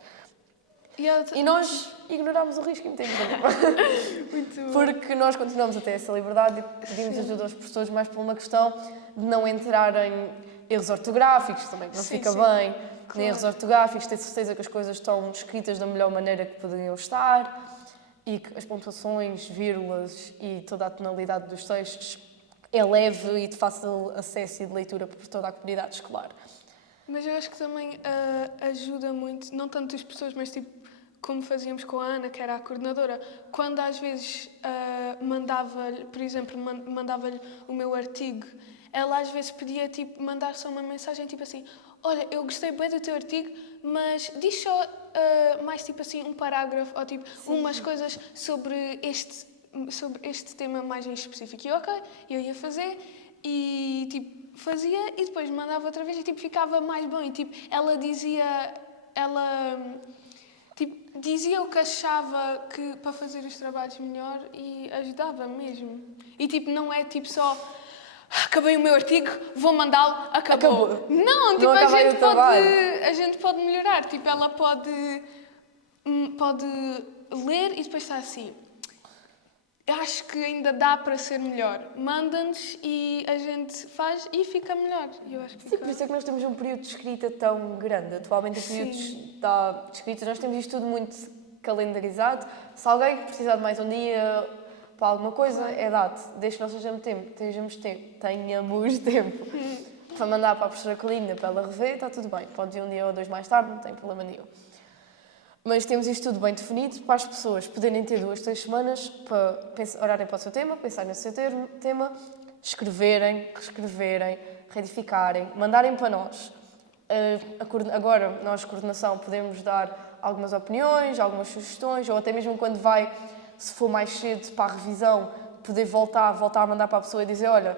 E nós ignorámos o risco e metemos a Porque nós continuamos a ter essa liberdade e pedimos ajuda aos professores mais por uma questão de não entrar em erros ortográficos, também que não Sim, fica sim. bem, Claro. nem erros ortográficos, ter certeza que as coisas estão escritas da melhor maneira que poderiam estar e que as pontuações, vírgulas e toda a tonalidade dos textos é leve e de fácil acesso e de leitura por toda a comunidade escolar. Mas eu acho que também ajuda muito, não tanto as pessoas, mas tipo, como fazíamos com a Ana, que era a coordenadora, quando às vezes mandava-lhe, por exemplo, mandava-lhe o meu artigo, ela às vezes pedia tipo, mandar só uma mensagem tipo assim, olha, eu gostei bem do teu artigo, mas diz só mais tipo assim um parágrafo ou tipo umas coisas sobre este tema mais em específico. E ok, eu ia fazer e tipo fazia e depois mandava outra vez e tipo ficava mais bom e tipo ela tipo, dizia o que achava que para fazer os trabalhos melhor e ajudava mesmo. E tipo não é tipo só acabei o meu artigo, vou mandá-lo, acabou. Não, tipo, Não acaba aí o trabalho. a gente pode melhorar. Tipo, ela pode ler e depois está assim. Acho que ainda dá para ser melhor. Manda-nos e a gente faz e fica melhor. Eu acho que Sim, fica... por isso é que nós temos um período de escrita tão grande. Atualmente, o período de escrita, nós temos isto tudo muito calendarizado. Se alguém precisar de mais um dia para alguma coisa, é dado. Desde que nós tenhamos tempo para mandar para a professora Clinda para ela rever, está tudo bem. Pode ir um dia ou 2 mais tarde, não tem problema nenhum. Mas temos isto tudo bem definido para as pessoas poderem ter 2, 3 semanas para olharem para o seu tema, pensar no seu tema, escreverem, reescreverem, retificarem, mandarem para nós. Agora, nós, coordenação, podemos dar algumas opiniões, algumas sugestões, ou até mesmo quando vai, se for mais cedo para a revisão, poder voltar a mandar para a pessoa e dizer, olha,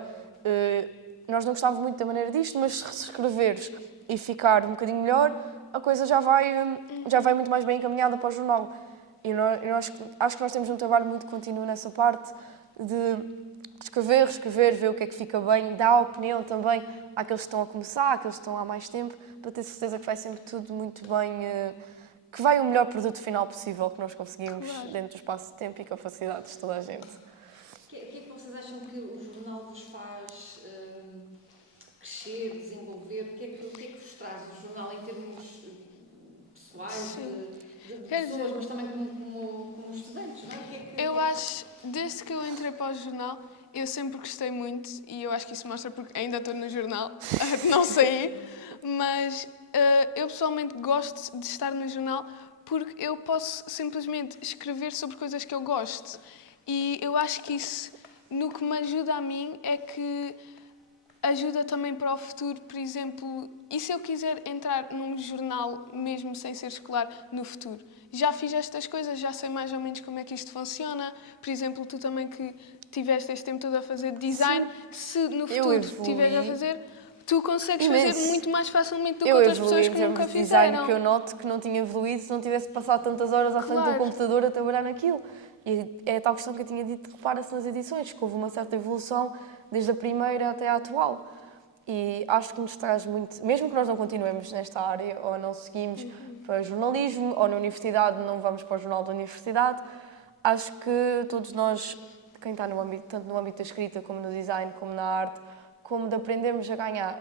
nós não gostávamos muito da maneira disto, mas se reescreveres e ficar um bocadinho melhor, a coisa já vai muito mais bem encaminhada para o jornal. E acho que nós temos um trabalho muito contínuo nessa parte de escrever, reescrever, ver o que é que fica bem, dar opinião também àqueles que estão a começar, àqueles que estão há mais tempo, para ter certeza que vai sempre tudo muito bem, que vai o melhor produto final possível que nós conseguimos dentro do espaço de tempo e capacidades de toda a gente. O que é que vocês acham que o jornal vos faz crescer, desenvolver? O que é que vos traz o jornal em termos pessoais, de pessoas, mas também como estudantes, não é? Eu acho, desde que eu entrei para o jornal, eu sempre gostei muito e eu acho que isso mostra porque ainda estou no jornal, não saí, mas eu pessoalmente gosto de estar no jornal porque eu posso simplesmente escrever sobre coisas que eu gosto e eu acho que isso, no que me ajuda a mim, é que ajuda também para o futuro, por exemplo, e se eu quiser entrar num jornal, mesmo sem ser escolar, no futuro? Já fiz estas coisas, já sei mais ou menos como é que isto funciona. Por exemplo, tu também que tiveste este tempo todo a fazer design, se no futuro estiveres a fazer, tu consegues fazer muito mais facilmente do que outras pessoas que nunca de design, fizeram. que eu noto que não tinha evoluído se não tivesse passado tantas horas à frente do computador a trabalhar naquilo. E é a tal questão que eu tinha dito, repara-se nas edições, que houve uma certa evolução desde a primeira até a atual. E acho que nos traz muito, mesmo que nós não continuemos nesta área ou não seguimos para jornalismo ou na universidade não vamos para o jornal da universidade, acho que todos nós, quem está no âmbito, tanto no âmbito da escrita como no design, como na arte, como de aprendermos a ganhar,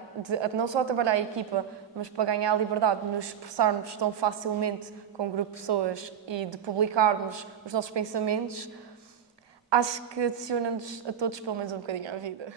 não só a trabalhar a equipa, mas para ganhar a liberdade de nos expressarmos tão facilmente com um grupo de pessoas e de publicarmos os nossos pensamentos, acho que adiciona-nos a todos pelo menos um bocadinho à vida.